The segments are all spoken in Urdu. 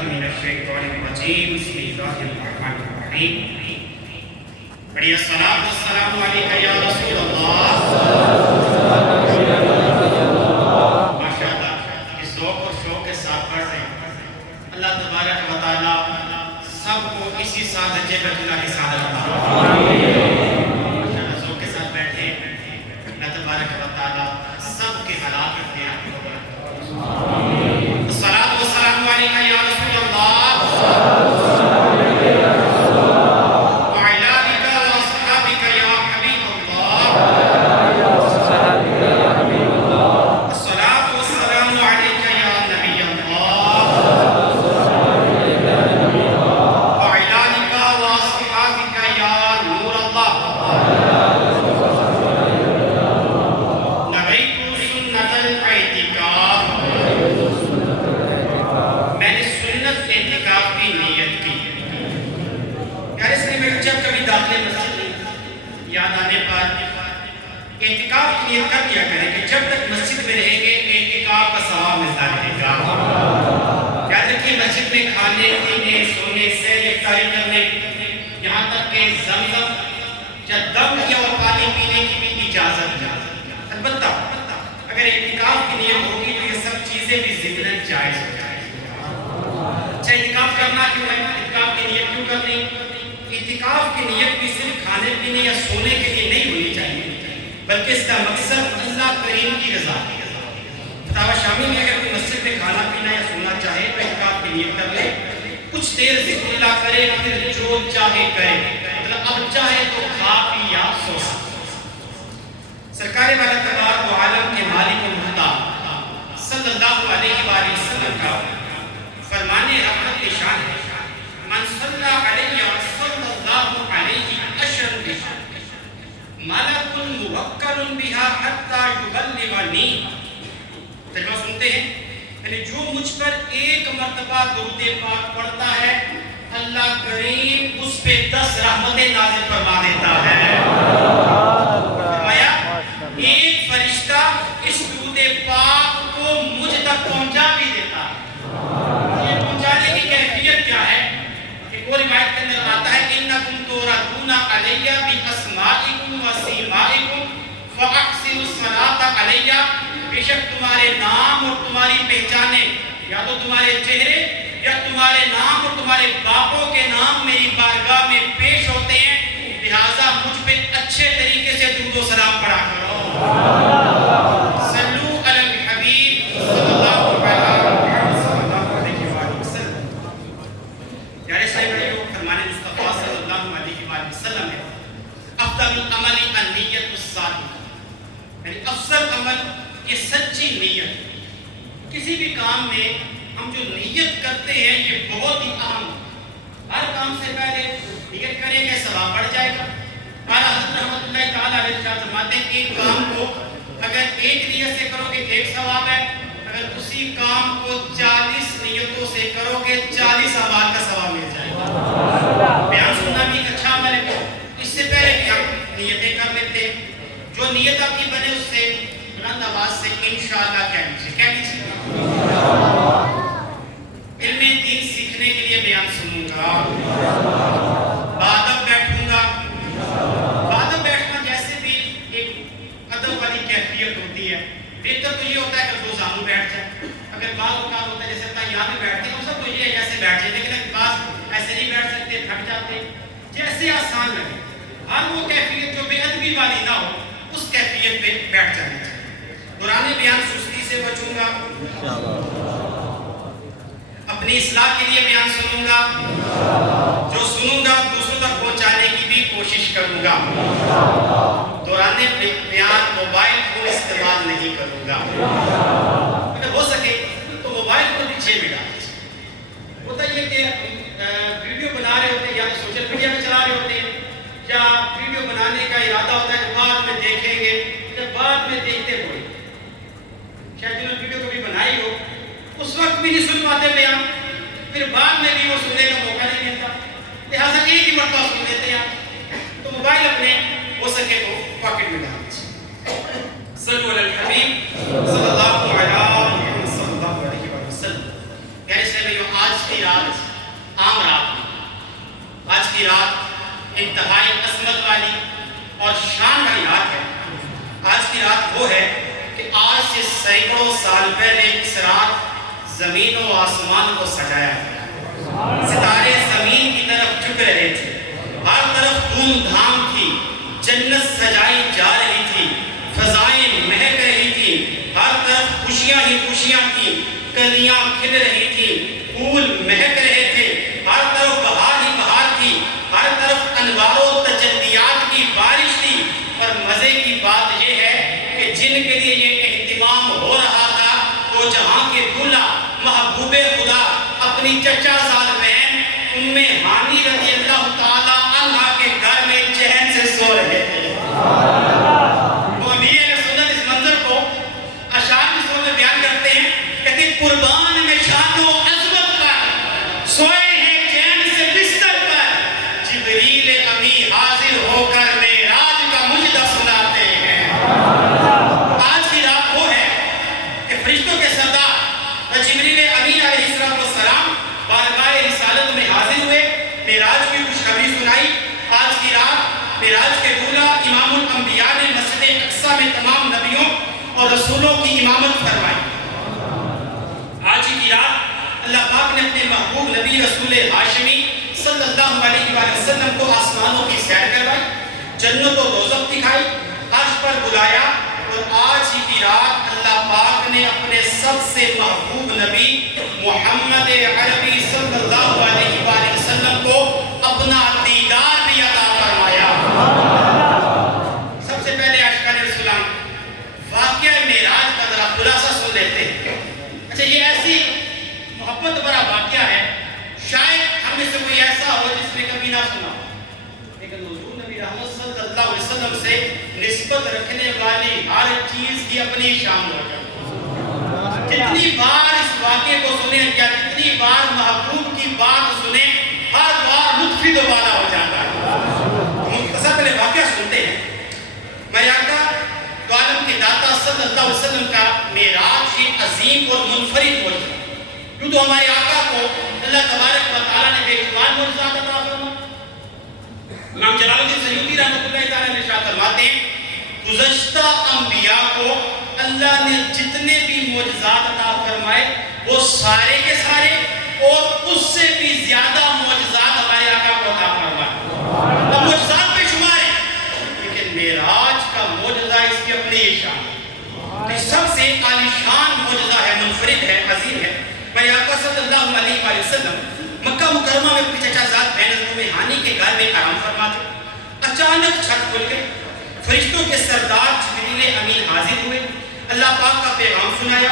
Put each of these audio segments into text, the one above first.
باللہ من الشیطان الرجیم بسم اللہ الرحمن الرحیم بڑی الصلاۃ والسلام علیکہ یا رسول اللہ ماشاء اللہ اس ذوق اور شوق کے ساتھ پڑھ رہے ہیں اللہ تبارک و تعالیٰ سب کو اسی سال حج بیت اللہ کی سعادت عطا فرمائے ماشاء اللہ ذوق کے ساتھ بیٹھے اللہ تبارک و تعالیٰ سب کے حالات رکھتے ہیں الصلاۃ والسلام علیکہ یا رسول اللہ وعلی آلک واصحابک یا حبیب اللہ الصلاۃ والسلام علیکہ یا نبی اللہ وعلی آلک واصحابک یا نور اللہ نویت سنت الاعتکاف میں نے سنت اعتکاف کی نیت کی یار اس لیے میں جب کبھی داخل مسجد یاد آنے پر اعتکاف کی نیت کر دیا کریں کہ جب تک مسجد میں رہیں گے اعتکاف کا ثواب ملتا رہے گا یاد رکھیے مسجد میں کھانے پینے سونے سیر افطاری کرنے یہاں تک کہ زمزم یا دم کیا اور پانی پینے کی بھی اجازت ہے البتہ اگر اعتکاف کی نیت ہوگی تو یہ سب چیزیں بھی ضمن جائز ہو جائیں اچھا اعتکاف کرنا کیوں ہے اعتکاف کی نیت کیوں کرنی اعتکاف کی نیت بھی صرف کھانے پینے یا سونے کے لیے نہیں ہونی چاہیے بلکہ اس کا مقصد اللہ کریم کی رضا ہے فتاوی شامی میں اگر کوئی مسجد میں کھانا پینا یا سونا چاہے تو اعتکاف کی نیت کر لے کچھ دیر ذکر اللہ کرے پھر جو چاہے کرے مطلب اب چاہے تو کھا پی یا سو سرکار والا تبارک و عالم کے مالک و محتاب صلی اللہ علیہ وآلہ وسلم کا فرمانے رحمت شان ہے من صلی علیہ صلی اللہ علیہ عشر ملک موکل بها حتی یبلغنی ترجمہ سنتے ہیں یعنی جو مجھ پر ایک مرتبہ درود پاک پڑھتا ہے اللہ کریم اس پہ 10 رحمتیں نازل فرما دیتا ہے فرمایا ایک فرشتہ اس درود پاک کو مجھ تک پہنچا بھی دیتا ہے یہ پہنچانے کی کیفیت کیا ہے ایک اور روایت کے اندر آتا ہے انکم توردون علیہ باسمائکم وسیمائکم فاحسنوا الصلاۃ علیہ بے شک تمہارے نام اور تمہاری پہچانے یا تو تمہارے چہرے یا تمہارے نام اور تمہارے باپوں کے نام میری بارگاہ میں پیش ہوتے ہیں لہٰذا مجھ پہ اچھے طریقے سے درود و سلام پڑھا کرو صلو علی الحبیب صلی اللہ علیہ وسلم پیارے صاحب بڑے لوگ فرمان مصطفیٰ صلی اللہ علیہ وسلم ہے افضل العمل النیت الصادقہ یعنی افضل عمل یہ سچی نیت کسی بھی کام میں ہم جو نیت کرتے ہیں یہ بہت ہی اہم ہر کام سے پہلے نیت کریں گے ثواب بڑھ جائے گا اعلیٰ حضرت رحمۃ اللہ تعالیٰ علیہ فرماتے ہیں ایک کام کو اگر ایک نیت سے کرو گے 1 ثواب ہے اگر اسی کام کو 40 نیتوں سے کرو گے 40 اعمال کا ثواب مل جائے گا بیان سننا بھی ایک اچھا عمل ہے اس سے پہلے بھی آپ نیتیں کر لیتے جو نیت آپ کی بنے اس سے بلند آواز سے انشاءاللہ کہہ لیجیے علم دین سیکھنے کے لیے بیان سنوں گا بادب بیٹھوں گا بادب بیٹھنا جیسے بھی ایک ادب والی کیفیت ہوتی ہے بہتر تو یہ ہوتا ہے کہ 2 زانو بیٹھ جائے اگر بعض اوقات ہوتا ہے جیسے یہاں پہ بیٹھتے ہیں سب تو یہ ہے جیسے بیٹھ جائے لیکن بعض ایسے نہیں بیٹھ سکتے تھک جاتے جیسے آسان لگے ہر وہ کیفیت جو بے ادبی والی نہ ہو اس کیفیت پہ بیٹھ جانا چاہیے دوران بیان سستی سے بچوں گا اپنی اصلاح کے لیے بیان سنوں گا جو سنوں گا دوسروں تک پہنچانے کی بھی کوشش کروں گا دوران بیان موبائل فون استعمال نہیں کروں گا اگر ہو سکے تو موبائل فون پیچھے میں ڈال دیجیے ہوتا یہ کہ ویڈیو بنا رہے ہوتے ہیں یا سوشل میڈیا میں چلا رہے ہوتے ہیں یا ویڈیو بنانے کا ارادہ ہوتا ہے کہ بعد میں دیکھیں گے جب بعد میں دیکھتے ہوئے شاید جنہوں نے ویڈیو کبھی بنائی ہو اس وقت بھی نہیں سن پاتے بیان پھر بعد میں بھی وہ سننے کا موقع نہیں ملتا لہٰذا ایک ہی مرتبہ سن لیتے ہیں تو موبائل اپنے ہو سکے تو پاکٹ میں ڈال دیجیے صلو علی الحبیب صلی اللہ علیہ وسلم پیارے سے آج کی رات سال پہلے اس رات زمین و آسمان کو سجایا گیا. ستارے زمین کی طرف جھک رہے تھے, ہر طرف دھوم دھام تھی, جنت سجائی جا رہی تھی, فضائیں مہک رہی تھی, ہر طرف خوشیاں ہی خوشیاں تھیں, کلیاں کھل رہی تھیں, پھول مہک رہے تھے, ہر طرف بہار ہی بہار تھی, ہر طرف انوار و تجلیات کی بارش تھی. اور مزے کی بات یہ ہے کہ جن کے لیے یہ اہتمام ہو رہا تھا وہ جہاں کے دولہا محبوب خدا اپنی چچا زاد بہن ام ہانی رضی اللہ تعالی عنہ کے گھر میں چین سے سو رہے تھے. وہ امیر اہل سنت اس منظر کو اشعار کی صورت میں بیان کرتے ہیں, کہتے ہیں قربان میں شان و عظمت پر سوئے ہیں چین سے بستر پر, جبریل امی حاضر ہو کر معراج کا مجدہ سناتے ہیں. آج کی رات وہ ہے کہ فرشتوں کے سردار جبریل امین علیہ السلام بارگاہ رسالت میں حاضر ہوئے, معراج کی خوشخبری سنائی. آج کی رات معراج کے دولہا امام الانبیاء نے مسجد اقصی میں تمام نبیوں اور رسولوں کی امامت فرمائی. آج کی رات اللہ پاک نے اپنے محبوب نبی رسول ہاشمی صلی اللہ علیہ وآلہ وسلم کو آسمانوں کی سیر کروائی, جنت و دوزخ دکھائی, عرش پر بلایا. اور آج ہی کی رات اللہ پاک نے اپنے سب سے محبوب نبی محمد عربی صلی اللہ علیہ وآلہ وسلم کو اپنا دیدار بھی عطا فرمایا. سب سے پہلے عاشقان رسول واقعہ معراج کا ذرا خلاصہ سن لیتے ہیں. اچھا, یہ ایسی محبت بڑا واقعہ ہے, شاید ہم میں سے کوئی ایسا ہو جس نے کبھی نہ سنا, لیکن حضور نبی رحمت صلی اللہ علیہ وسلم سے نسبت رکھنے والی ہر چیز کی اپنی شان ہو جاتی. جتنی بار اس واقعے کو سنیں یا جتنی بار محبوب کی بات سنیں, ہر بار لطف دوبارہ ہو جاتا ہے. مختصر پہلے واقعہ سنتے ہیں. میرے آقا دو عالم کے داتا صلی اللہ علیہ وسلم کا معراج ایک عظیم اور منفرد معجزہ. کیوں تو ہمارے آقا کو اللہ تبارک و تعالیٰ نے بے شمار معجزات عطا فرمائے. امام جلال الدین سیوطی رحمۃ اللہ تعالیٰ نے ارشاد فرماتے ہیں, گزشتہ انبیاء کو اللہ نے جتنے بھی معجزات عطا فرمائے وہ سارے کے سارے اور اس سے بھی زیادہ معجزات ہمارے آقا کو عطا فرمائے. وہ معجزات بے شمار ہیں, لیکن معراج کا معجزہ اس کی اپنی شان ہے. سب سے عالی شان معجزہ ہے, منفرد ہے, عظیم ہے. میرے آقا صلی اللہ علیہ وآلہ وسلم مکہ مکرمہ میں اپنی چچا زاد بہن ام ہانی کے گھر میں آرام فرماتے. اچانک چھت کھل گئی, فرشتوں کے سردار جبریل امین حاضر ہوئے, اللہ پاک کا پیغام سنایا,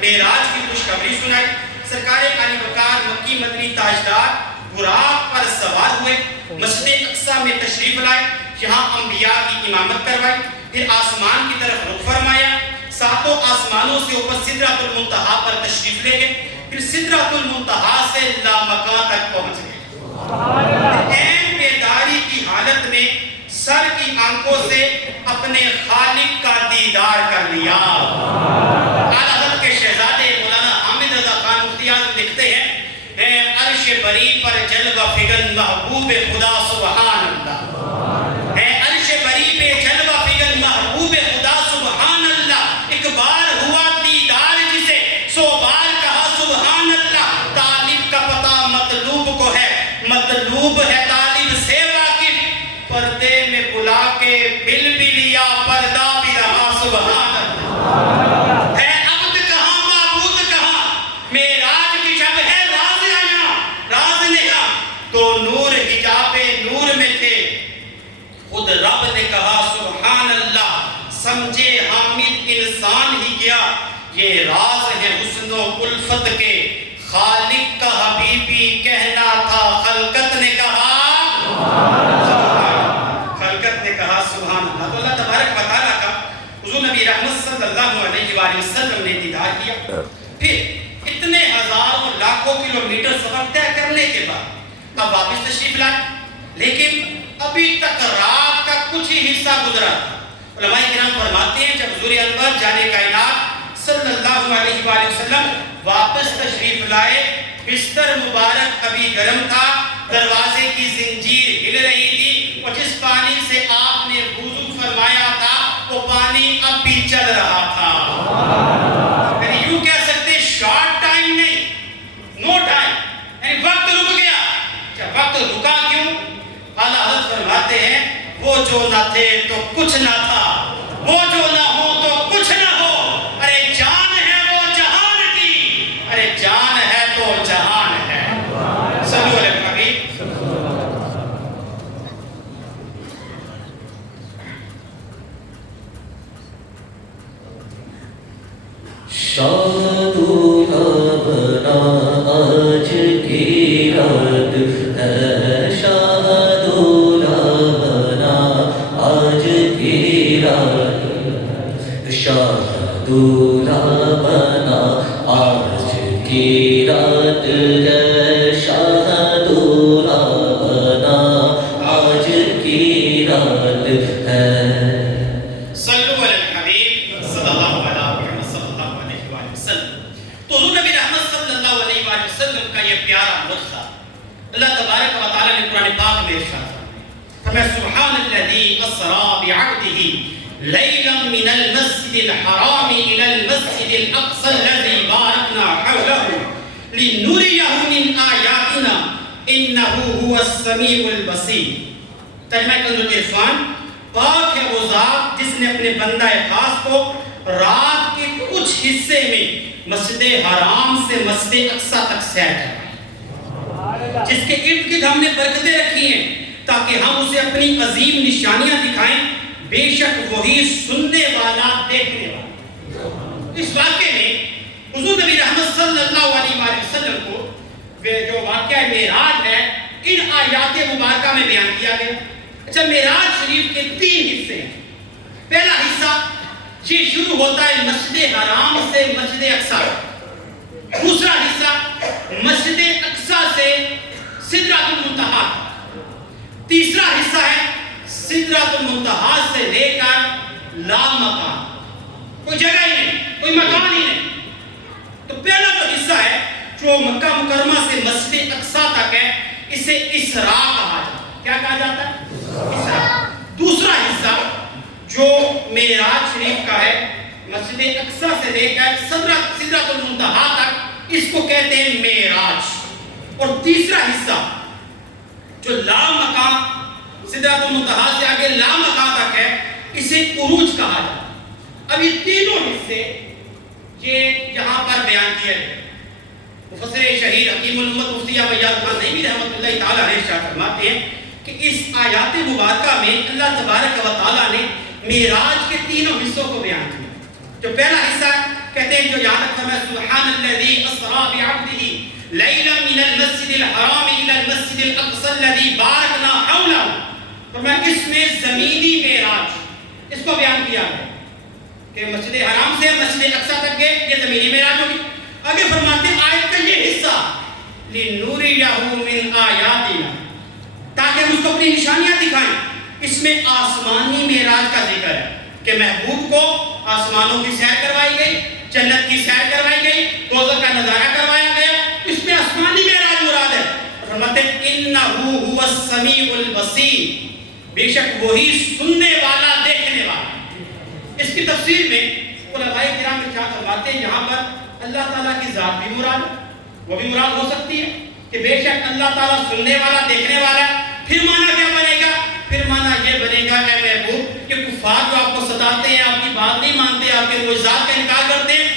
معراج کی خوشخبری سنائی. سرکار علی وقار مکی مدنی تاجدار براق پر سوار ہوئے, مسجد اقصی میں تشریف لائے, یہاں انبیاء کی امامت کروائی. پھر آسمان کی طرف رخ فرمایا, ساتوں آسمانوں سے اوپر سدرۃ المنتہا پر تشریف لے گئے. پھر سدرۃ المنتہا سے لامکان تک پہنچ گئے. عین بیداری کی حالت میں سر کی آنکھوں سے اپنے خالق کا دیدار کر لیا. اعلیٰ حضرت کے شہزادے مولانا حامد رضا خان مفتی اعظم لکھتے ہیں, عرش بری پر جلوہ فگن محبوب خدا سبحان اللہ. عرش بری پہ جلوہ فگن محبوب خدا سبحان اللہ. ایک بار ہوا دیدار جسے سو بار کہا سبحان اللہ. طالب کا پتہ مطلوب کو ہے, مطلوب ہے طالب سے واقف. پردے میں بلا کے بل بھی لیا, پردہ بھی رہا سبحان اللہ. ہے عبد کہاں معبود کہاں, معراج کی شب ہے راز آیا راز نہا. تو نور حجاب نور میں تھے, خود رب نے کہا سبحان اللہ. سمجھے حامد انسان ہی کیا, یہ راز ہے حسن و الفت کے. خالق کا حبیبی کہنا تھا, خلقت نے کہا خلقت نے کہا سبحان اللہ. تو اللہ تبارک و تعالیٰ کا حضور نبی رحمت صلی اللہ علیہ وآلہ وسلم نے دیدار کیا. پھر اتنے ہزاروں لاکھوں کلومیٹر سفر طے کرنے کے بعد اب واپس تشریف لائے, لیکن ابھی تک رات کا کچھ ہی حصہ گزرا تھا. علماء کرام فرماتے ہیں جب حضور انور جانے کائنات صلی اللہ علیہ وآلہ وسلم واپس تشریف لائے, بستر مبارک ابھی گرم تھا, دروازے کی زنجیر ہل رہی تھی, اور جس پانی سے آپ نے وضو فرمایا تھا وہ پانی اب بھی چل رہا تھا. رات ہے، شاہد بنا آج کی رات، شاہد بنا آج کی رات ہے، شاہد بنا آج کی رات ہے۔ صلو علی الحبیب صلی اللہ علیہ وسلم۔ تو حضور نبی رحمت صلی اللہ علیہ وآلہ وسلم کا یہ پیارا لفظ اللہ تبارک و تعالیٰ نے قرآن پاک میں ارشاد فرمایا، سبحان الذی اسری بعبدہ لیلا من المسجد الحرام الى المسجد الاقصى الذی بارکنا حولہ لنریہ من آیاتنا انہ هو السمیع البصیر۔ ترجمہ کنز العرفان، پاک ہے وہ ذات جس نے اپنے بندہ خاص کو رات کے کچھ حصے میں مسجد حرام سے مسجد اقصیٰ تک سیر کروائی، جس کے ارد گرد ہم نے برکتیں رکھی ہیں تاکہ ہم اسے اپنی عظیم نشانیاں دکھائیں، بے شک وہی سننے والا دیکھنے والا۔ اس واقعے میں حضور نبی رحمت صلی اللہ علیہ وآلہ وسلم کو جو واقعہ معراج ہے ان آیات مبارکہ میں بیان کیا گیا۔ اچھا، معراج شریف کے 3 حصے ہیں۔ پہلا حصہ یہ شروع ہوتا ہے مسجد حرام سے مسجد اقصیٰ، دوسرا حصہ مسجد اقصیٰ سے سدرۃ المنتہا، تیسرا حصہ ہے سدرۃ المنتہا سے لے کر لامکان، کوئی جگہ ہی نہیں، کوئی مکان ہی نہیں۔ تو پہلا جو حصہ ہے جو مکہ مکرمہ سے مسجد اقصیٰ تک ہے، اسے اسراء کہا جاتا ہے۔ کیا کہا جاتا ہے؟ اسراء۔ دوسرا حصہ جو معراج شریف کا ہے، مسجد اقصیٰ سے لے کر سدرۃ المنتہا تک، اس کو کہتے ہیں معراج۔ اور تیسرا حصہ جو لامکان، سدرۃ المنتہا سے آگے لامکان تک ہے، اسے عروج کہا جاتا ہے۔ اب یہ تینوں حصے یہ یہاں پر بیان کیے گئے۔ مفسر شہید حکیم الامت مفتی ابویاد خان نعیمی رحمۃ اللہ تعالیٰ علیہ ارشاد فرماتے ہیں کہ اس آیات مبارکہ میں اللہ تبارک و تعالیٰ نے معراج کے تینوں حصوں کو بیان کیا۔ جو پہلا حصہ کہتے ہیں، جو یہاں تک فرمایا سبحان الذی اسری بعبدہ لیلا من المسجد الحرام الى المسجد الاقصى الذی بارکنا حولہ، فرمایا اس میں زمینی معراج اس کو بیان کیا ہے کہ مسجد حرام سے مسجد اقصیٰ تک گئے، یہ زمینی معراج ہوگی۔ آگے فرماتے ہیں آیت کا یہ حصہ لنریہ من آیاتنا، تاکہ ہم اس کو اپنی نشانیاں دکھائیں۔ اس میں آسمانی معراج کا ذکر ہے کہ محبوب کو آسمانوں کی سیر کروائی گئی، جنت کی سیر کروائی گئی، دوزخ کا نظارہ کروایا گیا، اس میں آسمانی معراج مراد ہے۔ فرماتے ہیں انہ هو السمیع البصیر، بے شک وہی سننے والا دیکھنے والا۔ اس کی تفسیر میں علماء کرام ارشاد فرماتے ہیں یہاں پر اللہ تعالیٰ کی ذات بھی مراد ہے، وہ بھی مراد ہو سکتی ہے کہ بے شک اللہ تعالیٰ سننے والا دیکھنے والا۔ پھر معنی کیا بنے گا؟ پھر معنی یہ بنے گا اے محبوب کہ کفار جو آپ کو ستاتے ہیں، آپ کی بات نہیں مانتے، آپ کے معجزات کا انکار کرتے ہیں،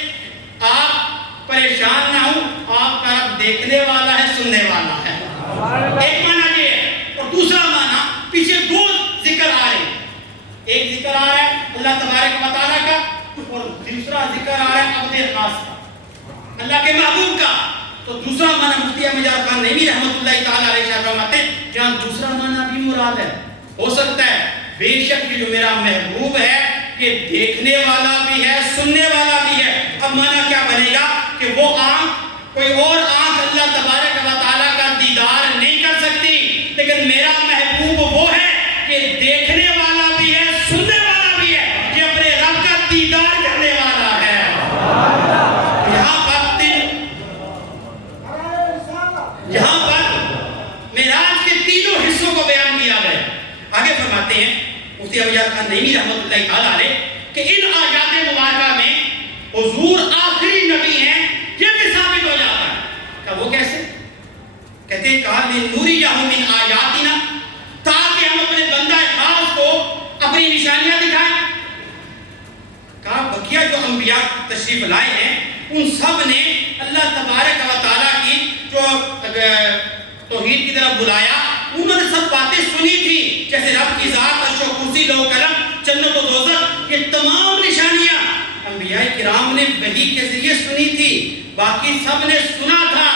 آپ پریشان نہ ہوں، آپ کا رب دیکھنے والا ہے، سننے والا ہے۔ ایک معنی یہ ہے، اور دوسرا معنی پیچھے 2 ذکر آ رہے ہیں۔ ایک ذکر آ رہا ہے اللہ تبارک و تعالیٰ کا، اور دوسرا ذکر آ رہا ہے عبد خاص کا، اللہ کے محبوب کا۔ تو دوسرا معنی مفتی ابویاد خان نعیمی رحمۃ اللہ تعالیٰ علیہ ارشاد فرماتے ہیں جہاں دوسرا معنی بھی مراد ہے، ہو سکتا ہے بے شک یہ جو میرا محبوب ہے یہ دیکھنے والا بھی ہے، سننے والا بھی ہے۔ اب معنی کیا بنے گا کہ وہ آنکھ، کوئی اور آنکھ اللہ تبارک و تعالیٰ کا دیدار نہیں کر سکتی، لیکن میرا محبوب وہ ہے کہ دیکھنے والا بھی ہے، سننے والا بھی ہے، یہ اپنے رب کا دیدار کرنے والا ہے۔ یہاں پر معراج کے تینوں حصوں کو بیان کیا گیا۔ آگے فرماتے ہیں مفتی ابویاد خان نعیمی رحمۃ اللہ تعالیٰ علیہ کہ ان آیات مبارکہ میں حضور آخری نبی ہیں، یہ بھی ثابت ہو جاتا ہے۔ کہ وہ کیسے؟ کہتے ہیں کہا لنریہ من آیاتنا، تاکہ ہم اپنے بندہ خاص کو اپنی نشانیاں دکھائیں۔ کہا بقیہ جو انبیاء تشریف لائے ہیں ان سب نے اللہ تبارک و تعالیٰ کی جو توحید کی طرف بلایا، انہوں نے سب باتیں سنی تھی، جیسے رب کی ذات، عرش و کرسی، لوح و قلم، جنت و دوزخ، یہ تمام نشانیاں انبیاء کرام نے وحی کے ذریعے سنی تھی۔ باقی سب نے سنا تھا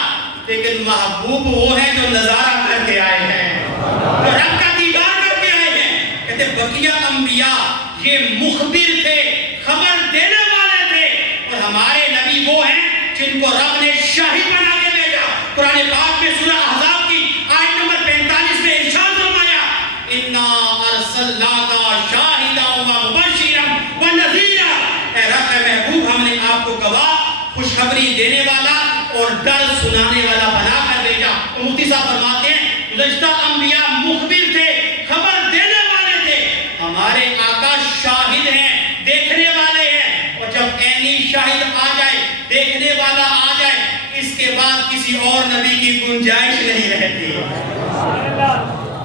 لیکن محبوب وہ ہیں جو نظارہ کر کے آئے ہیں، جو رب کا دیدار کر کے آئے ہیں۔ کہتے بقیہ انبیاء یہ مخبر تھے، خبر دینے والے تھے، اور ہمارے نبی وہ ہیں جن کو رب نے شاہد بنا کے بھیجا۔ قرآن پاک میں سورہ احزاب کی آیت نمبر 45 میں ارشاد فرمایا اِنَّا أَرْسَلْنَاكَ شَاهِدًا وَمُبَشِّرًا وَنَذِيرًا، اے رب اے محبوب ہم نے آپ کو گواہ، خوشخبری دینے والا اور ڈر سنانے والا بنا کر بھیجا۔ اور مفتی صاحب فرماتے ہیں گزشتہ انبیاء مخبر تھے، خبر دینے والے تھے، ہمارے آقا شاہد ہیں، دیکھنے والے ہیں، اور جب عینی شاہد آ جائے، دیکھنے والا آ جائے، اس کے بعد کسی اور نبی کی گنجائش نہیں رہتی۔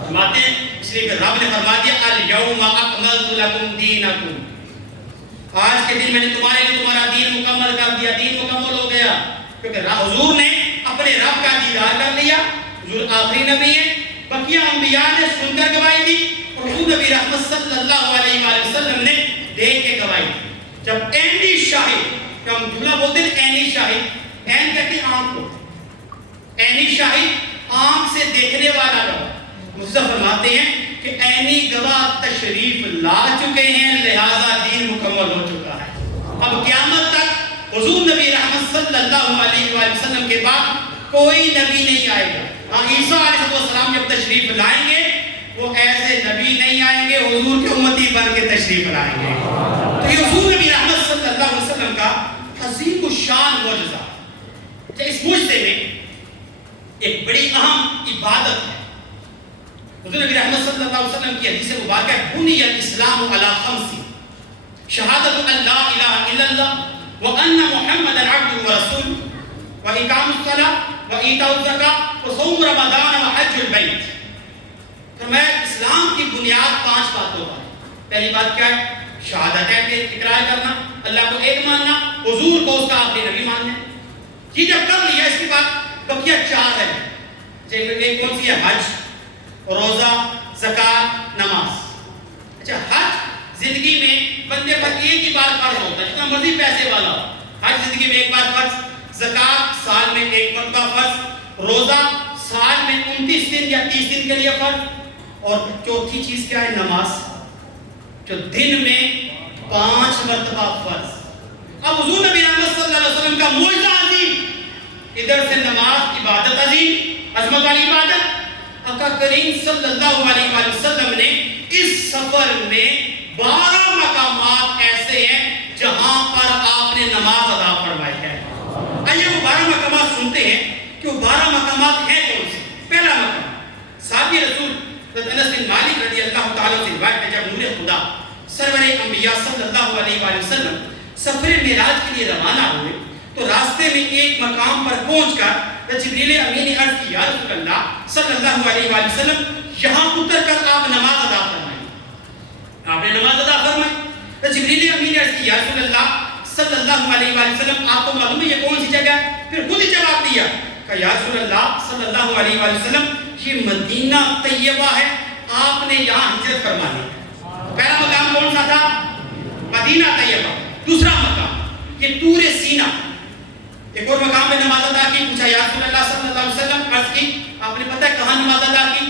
فرماتے ہیں اس لیے کہ رب نے فرما دیا الْيَوْمَ أَكْمَلْتُ لَكُمْ دِينَكُمْ، آج کے دن میں نے تمہارے لیے تمہارا دین مکمل کر دیا، دین مکمل ہو گیا، کیونکہ حضور نے اپنے رب کا دیدار کر لیا۔ حضور آخری نبی ہے، بقیہ انبیاء نے سن کر گواہی دی، اور حضور نبی رحمت صلی اللہ علیہ وآلہ وسلم نے دیکھ کے گواہی دی۔ جب عینی شاہد، ہم جملہ بولتے ہیں عینی شاہد، عین کہتے ہیں آنکھ کو، عینی شاہد آنکھ سے دیکھنے والا گواہ۔ مصطفیٰ فرماتے ہیں کہ عینی گواہ تشریف لا چکے ہیں، لہذا دین مکمل ہو چکا ہے۔ اب قیامت تک حضور نبی رحمت صلی اللہ علیہ وآلہ وسلم کے بعد کوئی نبی نہیں آئے گا۔ عیسیٰ علیہ السلام جب تشریف لائیں گے وہ ایسے نبی نہیں آئیں گے، حضور کے امتی بن کے تشریف لائیں گے۔ تو یہ حضور نبی رحمت صلی اللہ علیہ وسلم کا عظیم الشان معجزہ، اس معجزے میں ایک بڑی اہم عبادت ہے۔ حضور نبی رحمت صلی اللہ علیہ وسلم کی حدیث مبارکہ ہے بنی الاسلام علی خمس، شہادت ان لا الہ الا اللہ وان محمد عبدہ ورسولہ واقام الصلاۃ وایتاء الزکاۃ وصوم رمضان وحج البیت۔ فرمایا اسلام کی بنیاد 5 باتوں پر ہے۔ پہلی بات کیا ہے؟ شہادتین کے اقرار کرنا، اللہ کو ایک ماننا، حضور کو اس کا آخری نبی ماننا۔ یہ جب کر لیا اس کے بعد بقیہ 4 ہے، ایک کون سی ہے؟ حج، روزہ، زکوٰۃ، نماز۔ اچھا حج زندگی میں بندے پر ایک ہی بار فرض ہوتا ہے، جتنا مرضی پیسے والا ہو، حج زندگی میں ایک بار فرض، زکوٰۃ سال میں ایک مرتبہ فرض، روزہ سال میں 29 دن یا 30 دن کے لیے فرض، اور چوتھی چیز کیا ہے؟ نماز، جو دن میں 5 مرتبہ فرض۔ اب حضور نبی رحمت صلی اللہ علیہ وسلم کا معجزہ عظیم، ادھر سے نماز عبادت عظیم، عظمت والی عبادت۔ آقا کریم صلی اللہ علیہ وآلہ وسلم نے اس سفر میں 12 مقامات ایسے ہیں جہاں پر آپ نے نماز ادا فرمائی ہے۔ آئیے وہ 12 مقامات سنتے ہیں کہ وہ 12 مقامات ہیں کون سے۔ پہلا مقام صحابی رسول حضرت انس بن مالک رضی اللہ تعالیٰ سے روایت ہے، جب نور خدا سرور انبیاء صلی اللہ علیہ وآلہ وسلم سفر معراج کے لیے روانہ ہوئے تو راستے میں ایک مقام پر پہنچ کر جبریل امین نے عرض کی یا رسول اللہ صلی اللہ علیہ وآلہ وسلم یہاں اتر کر آپ نماز ادا فرمائیں۔ آپ نے نماز ادا فرمائی۔ جبریل امین نے عرض کی یا رسول اللہ صلی اللہ علیہ وآلہ وسلم آپ کو معلوم ہے یہ کون سی جگہ ہے؟ پھر خود ہی جواب دیا کہ یا رسول اللہ صلی اللہ علیہ وآلہ وسلم یہ مدینہ طیبہ ہے، آپ نے یہاں ہجرت فرمانی ہے۔ پہلا مقام کون سا تھا؟ مدینہ طیبہ۔ دوسرا مقام یہ طور سینہ۔ ایک اور مقام میں نماز ادا کی، پوچھا یا رسول اللہ صلی اللہ علیہ وسلم، عرض کی آپ نے پتہ ہے کہاں نماز ادا کی؟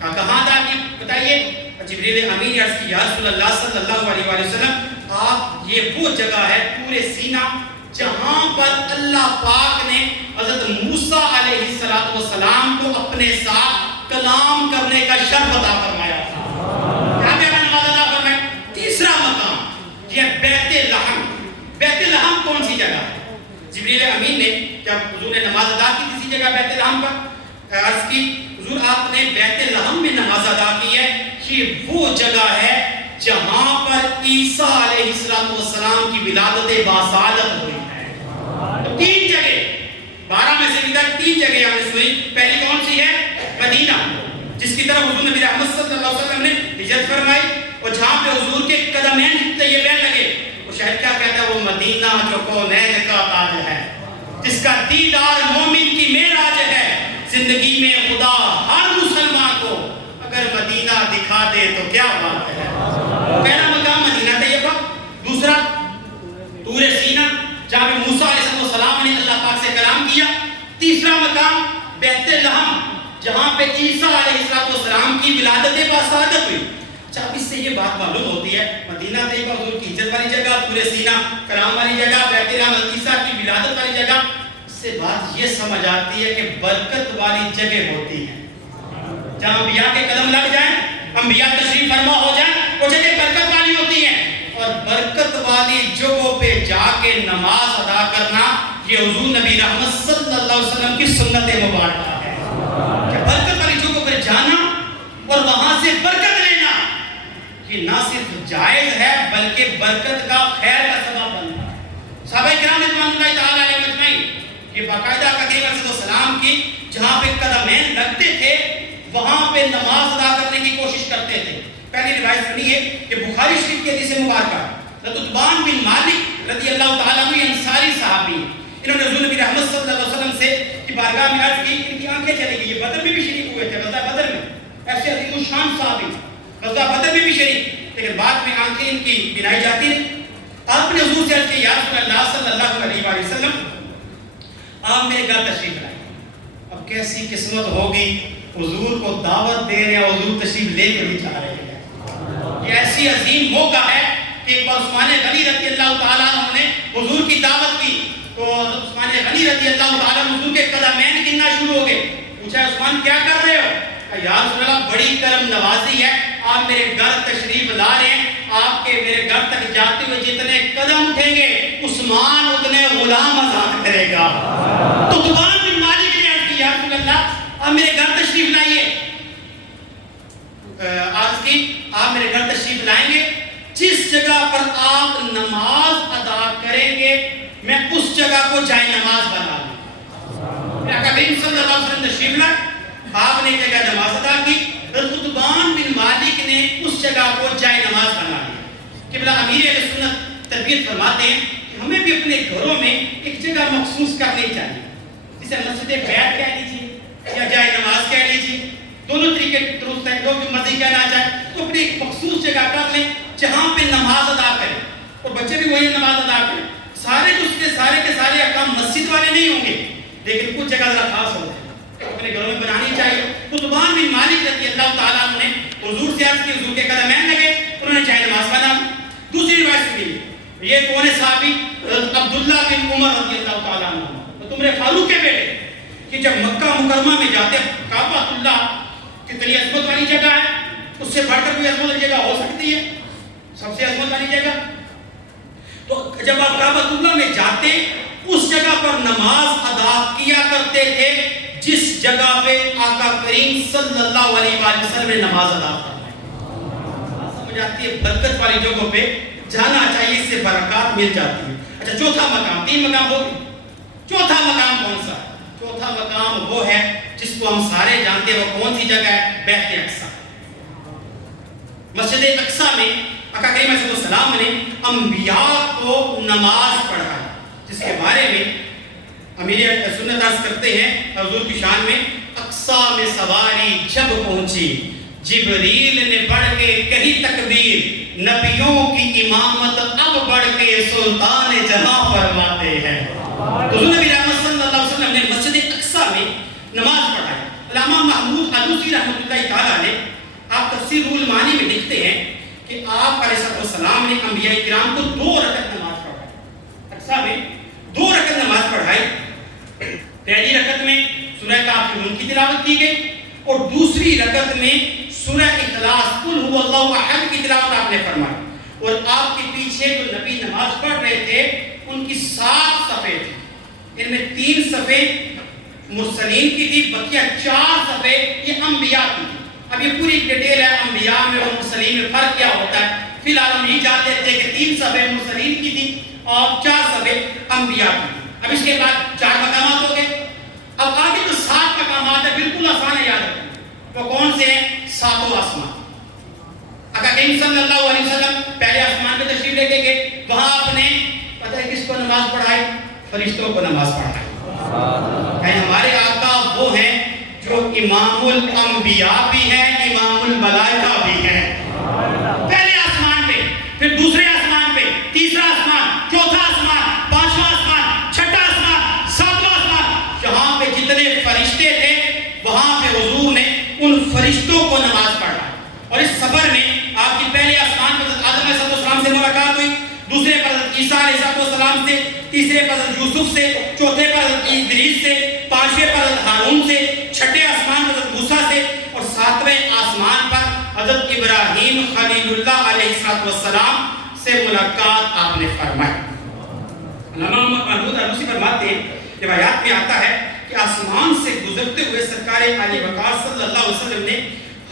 کہاں ادا کی بتائیے؟ جبریل امین نے عرض کی یا رسول اللہ صلی اللہ علیہ وآلہ وسلم آپ یہ وہ جگہ ہے طور سینہ جہاں پر اللہ پاک نے حضرت موسیٰ علیہ السلام کو اپنے ساتھ کلام کرنے کا شرف عطا فرمایا تھا۔ یہاں پہ نماز ادا فرمائے۔ تیسرا مقام یہ بیت لحم۔ بیت لحم کون سی جگہ ہے؟ جبریل امین نے جب حضور نے نماز ادا کی کسی جگہ بیت لحم پر، عرض کی حضور آپ نے بیت لحم میں نماز ادا کی ہے، یہ وہ جگہ ہے جہاں پر عیسیٰ علیہ السلام کی ولادت باسعادت ہوئی ہے۔ تو 3 جگہ 12 میں سے ادھر 3 جگہ ہم نے سنی۔ پہلی کون سی ہے؟ مدینہ، جس کی طرف حضور نبی رحمت صلی اللہ علیہ وسلم نے ہجرت فرمائی، اور جہاں پہ حضور کے قدمین طیبین لگے، وہ شاید کیا کہتا ہے؟ وہ مدینہ جو کونین کا تاج ہے، جس کا دیدار مومن کی معراج ہے۔ زندگی میں خدا ہر مسلمان کو اگر مدینہ دکھا دے تو کیا بات ہے۔ پہلا مقام مدینہ طیبہ، دوسرا طور سینہ جہاں پہ موسیٰ علیہ السلام نے اللہ پاک سے کلام کیا، تیسرا مقام بیت لحم جہاں پہ عیسیٰ علیہ السلام کی ولادت باسعادت ہوئی. اچھا اب اس سے یہ بات معلوم ہوتی ہے مدینہ طیبہ حضور کی عزت والی جگہ، طور سینا کلام والی جگہ، بیت لحم عیسیٰ کی ولادت والی جگہ، اس سے بات یہ سمجھ آتی ہے کہ برکت والی جگہ ہوتی ہے جہاں انبیاء کے قدم لگ جائیں، انبیاء تشریف فرما ہو جائیں، وہ جگہ برکت والی ہوتی ہیں. اور برکت والی جگہوں پہ جا کے نماز ادا کرنا یہ حضور نبی رحمت صلی اللہ علیہ وسلم کی سنت مبارکہ ہے کہ برکت والی جگہوں پہ جانا اور وہاں سے برکت لینا یہ نہ صرف جائز ہے بلکہ برکت کا خیر کا سبب بنتا ہے. صحابہ کرام رضوان اللہ تعالی علیہ مجمعین یہ باقاعدہ کریم علیہ السلام کی جہاں پہ قدمین لگتے تھے وہاں پہ نماز ادا کرنے کی کوشش کرتے تھے. پہلی روایت سنی ہے کہ بخاری شریف کی حدیث مبارکہ عتبان بن مالک رضی اللہ تعالیٰ عنہ انصاری صحابی ہیں. انہوں نے حضور نبی رحمت صلی اللہ علیہ وسلم سے کی بارگاہ میں عرض کی، ان کی آنکھیں چلی گئی. یہ بدر میں بھی شریک ہوئے تھے، غزوہ بدر میں، ایسے عظیم الشان صحابی غزوہ بدر میں بھی شریک، لیکن بعد میں آنکھیں ان کی بنائی جاتی نہیں. آپ نے حضور سے عرض کی، یا رسول اللہ صلی اللہ علیہ وآلہ وسلم آپ میرے گھر تشریف لائیں. اب کیسی قسمت ہوگی، حضور کو دعوت دے رہے ہیں، حضور تشریف لے کے بھی جا رہے ہیں. یہ ایسی عظیم موقع ہے کہ ایک بار عثمان غنی رضی اللہ تعالیٰ عنہ نے حضور کی دعوت کی تو عثمان غنی رضی اللہ تعالیٰ عنہ حضور کے قدمین گننا شروع ہو گئے. پوچھا عثمان کیا کر رہے ہو؟ یا رسول اللہ بڑی کرم نوازی ہے، آپ میرے گھر تشریف لا رہے ہیں، آپ کے میرے گھر تک جاتے ہوئے جتنے قدم اٹھیں گے عثمان اتنے غلام آزاد کرے گا. تو عتبان بن مالک نے عرض کی، یا رسول اللہ آپ میرے گھر تشریف لائیے. آج کی آپ میرے گھر تشریف لائیں گے، جس جگہ پر آپ نماز ادا کریں گے میں اس جگہ کو جائے نماز بنا لوں. آقا کریم صلی اللہ علیہ وسلم تشریف لائے، آپ نے جگہ نماز ادا کی، عتبان بن مالک نے اس جگہ کو جائے نماز بنا لی. قبلہ امیر اہل سنت تربیت فرماتے ہیں کہ ہمیں بھی اپنے گھروں میں ایک جگہ مخصوص کرنی چاہیے، جسے مسجد بیت کہہ لیجیے یا جائے نماز کہہ لیجیے، دونوں طریقے درست ہیں. جو بھی مرضی کہنا چاہے تو اپنی ایک مخصوص جگہ کر لیں جہاں پہ نماز ادا کریں، اور بچے بھی وہی نماز ادا کریں. سارے کے سارے احکام مسجد والے نہیں ہوں گے، لیکن کچھ جگہ ذرا خاص ہوتے ہیں اپنے گھروں میں بنانی چاہیے. عتبان بن مالک رضی اللہ تعالیٰ عنہ نے حضور سے عرض کی، حضور کے قدمین لگے، انہوں نے جائے نماز بنا. دوسری روایت سنیے، یہ کون صحابی عبداللہ بن عمر رضی اللہ تعالیٰ عنہ، تمہارے فاروق کے بیٹے، کہ جب مکہ مکرمہ میں جاتے کعبہ اللہ کتنی عظمت والی جگہ ہے، اس سے بڑھ کر کوئی عظمت والی جگہ ہو سکتی ہے، سب سے عظمت والی جگہ. تو جب آپ کعبہ اللہ میں جاتے اس جگہ پر نماز ادا کیا کرتے تھے جس جگہ پہ آقا کریم صلی اللہ علیہ وآلہ وسلم نے نماز ادا فرمائی. سمجھ آتی ہے برکت والی جگہوں پہ جانا چاہیے، اس سے برکات مل جاتی ہے. اچھا چوتھا مقام، 3 مقام ہو گئے. چوتھا مقام کون سا؟ چوتھا مقام وہ ہے جس کو ہم سارے جانتے ہیں، وہ کون سی جگہ ہے؟ بیت اقصی. مسجد اقصی میں آقا کریم علیہ السلام نے انبیاء کو نماز پڑھائی، جس کے بارے میں امیر سنت عرض کرتے ہیں حضور کی شان میں، اقصی میں سواری جب پہنچی جبریل نے بڑھ کے کہی تکبیر، نبیوں کی امامت اب بڑھ کے سلطان جہاں فرماتے ہیں. حضور نبی رحمت صلی اللہ علیہ وسلم نے مسجد اقصی میں نماز پڑھائی. علامہ محمود علوسی رحمۃ اللہ تعالیٰ نے آپ تفسیر روح المعانی میں لکھتے ہیں کہ آپ علیہ السلام نے انبیاء کرام کو 2 رکعت نماز پڑھائی. اقصی میں 2 رکعت نماز پڑھائی. پہلی رکعت میں سورہ کافرون کی تلاوت کی گئی اور دوسری رکعت میں سورہ اخلاص قل هو اللہ احد کی تلاوت آپ نے فرمائی. اور آپ کے پیچھے جو نبی نماز پڑھ رہے تھے ان کی 7 صفیں تھیں، ان میں 3 صفیں مرسلین کی تھی، بقیہ 4 صفیں یہ انبیاء کی تھی. اب یہ پوری ڈیٹیل ہے انبیاء میں اور مرسلین میں فرق کیا ہوتا ہے. فی الحال ہم یہ جانتے تھے کہ 3 صفیں مرسلین کی تھی اور 4 صفیں انبیاء کی تھی. اب اس کے بعد 4 مقامات ہو گئے. اب آگے جو 7 مقامات ہیں بالکل آسان ہے یاد رکھنا. وہ کون سے ہیں؟ 7 آسمان. آقا کریم صلی اللہ علیہ وسلم پہلے آسمان پہ تشریف لے کے گئے، وہاں آپ نے پتہ ہے کس کو نماز پڑھائی؟ فرشتوں کو نماز پڑھائی. ہمارے آقا وہ ہیں جو امام الانبیاء بھی ہیں، امام الملائکہ بھی ہیں. پہلے آسمان پہ، پھر دوسرے آسمان پہ، تیسرا آسمان، چوتھا آسمان، 5واں آسمان، 6واں آسمان، 7واں آسمان، جہاں پہ وہاں پہ حضور نے ان فرشتوں کو نماز پڑھائی. اور اس سفر میں آپ کی پہلے آسمان پر حضرت آدم علیہ السلام سے ملاقات ہوئی, دوسرے پر حضرت عیسیٰ علیہ السلام سے, تیسرے پر حضرت یوسف سے, چوتھے پر حضرت ادریس سے, پانچویں پر حضرت ہارون سے, چھٹے آسمان پر حضرت موسیٰ سے, اور ساتویں آسمان پر حضرت ابراہیم خلیل اللہ علیہ السلام سے ملاقات آپ نے فرمائی. علامہ محمود علوسی فرماتے ہیں, روایات میں آتا ہے کہ آسمان سے گزرتے ہوئے سرکار عالی وقار صلی اللہ علیہ وسلم نے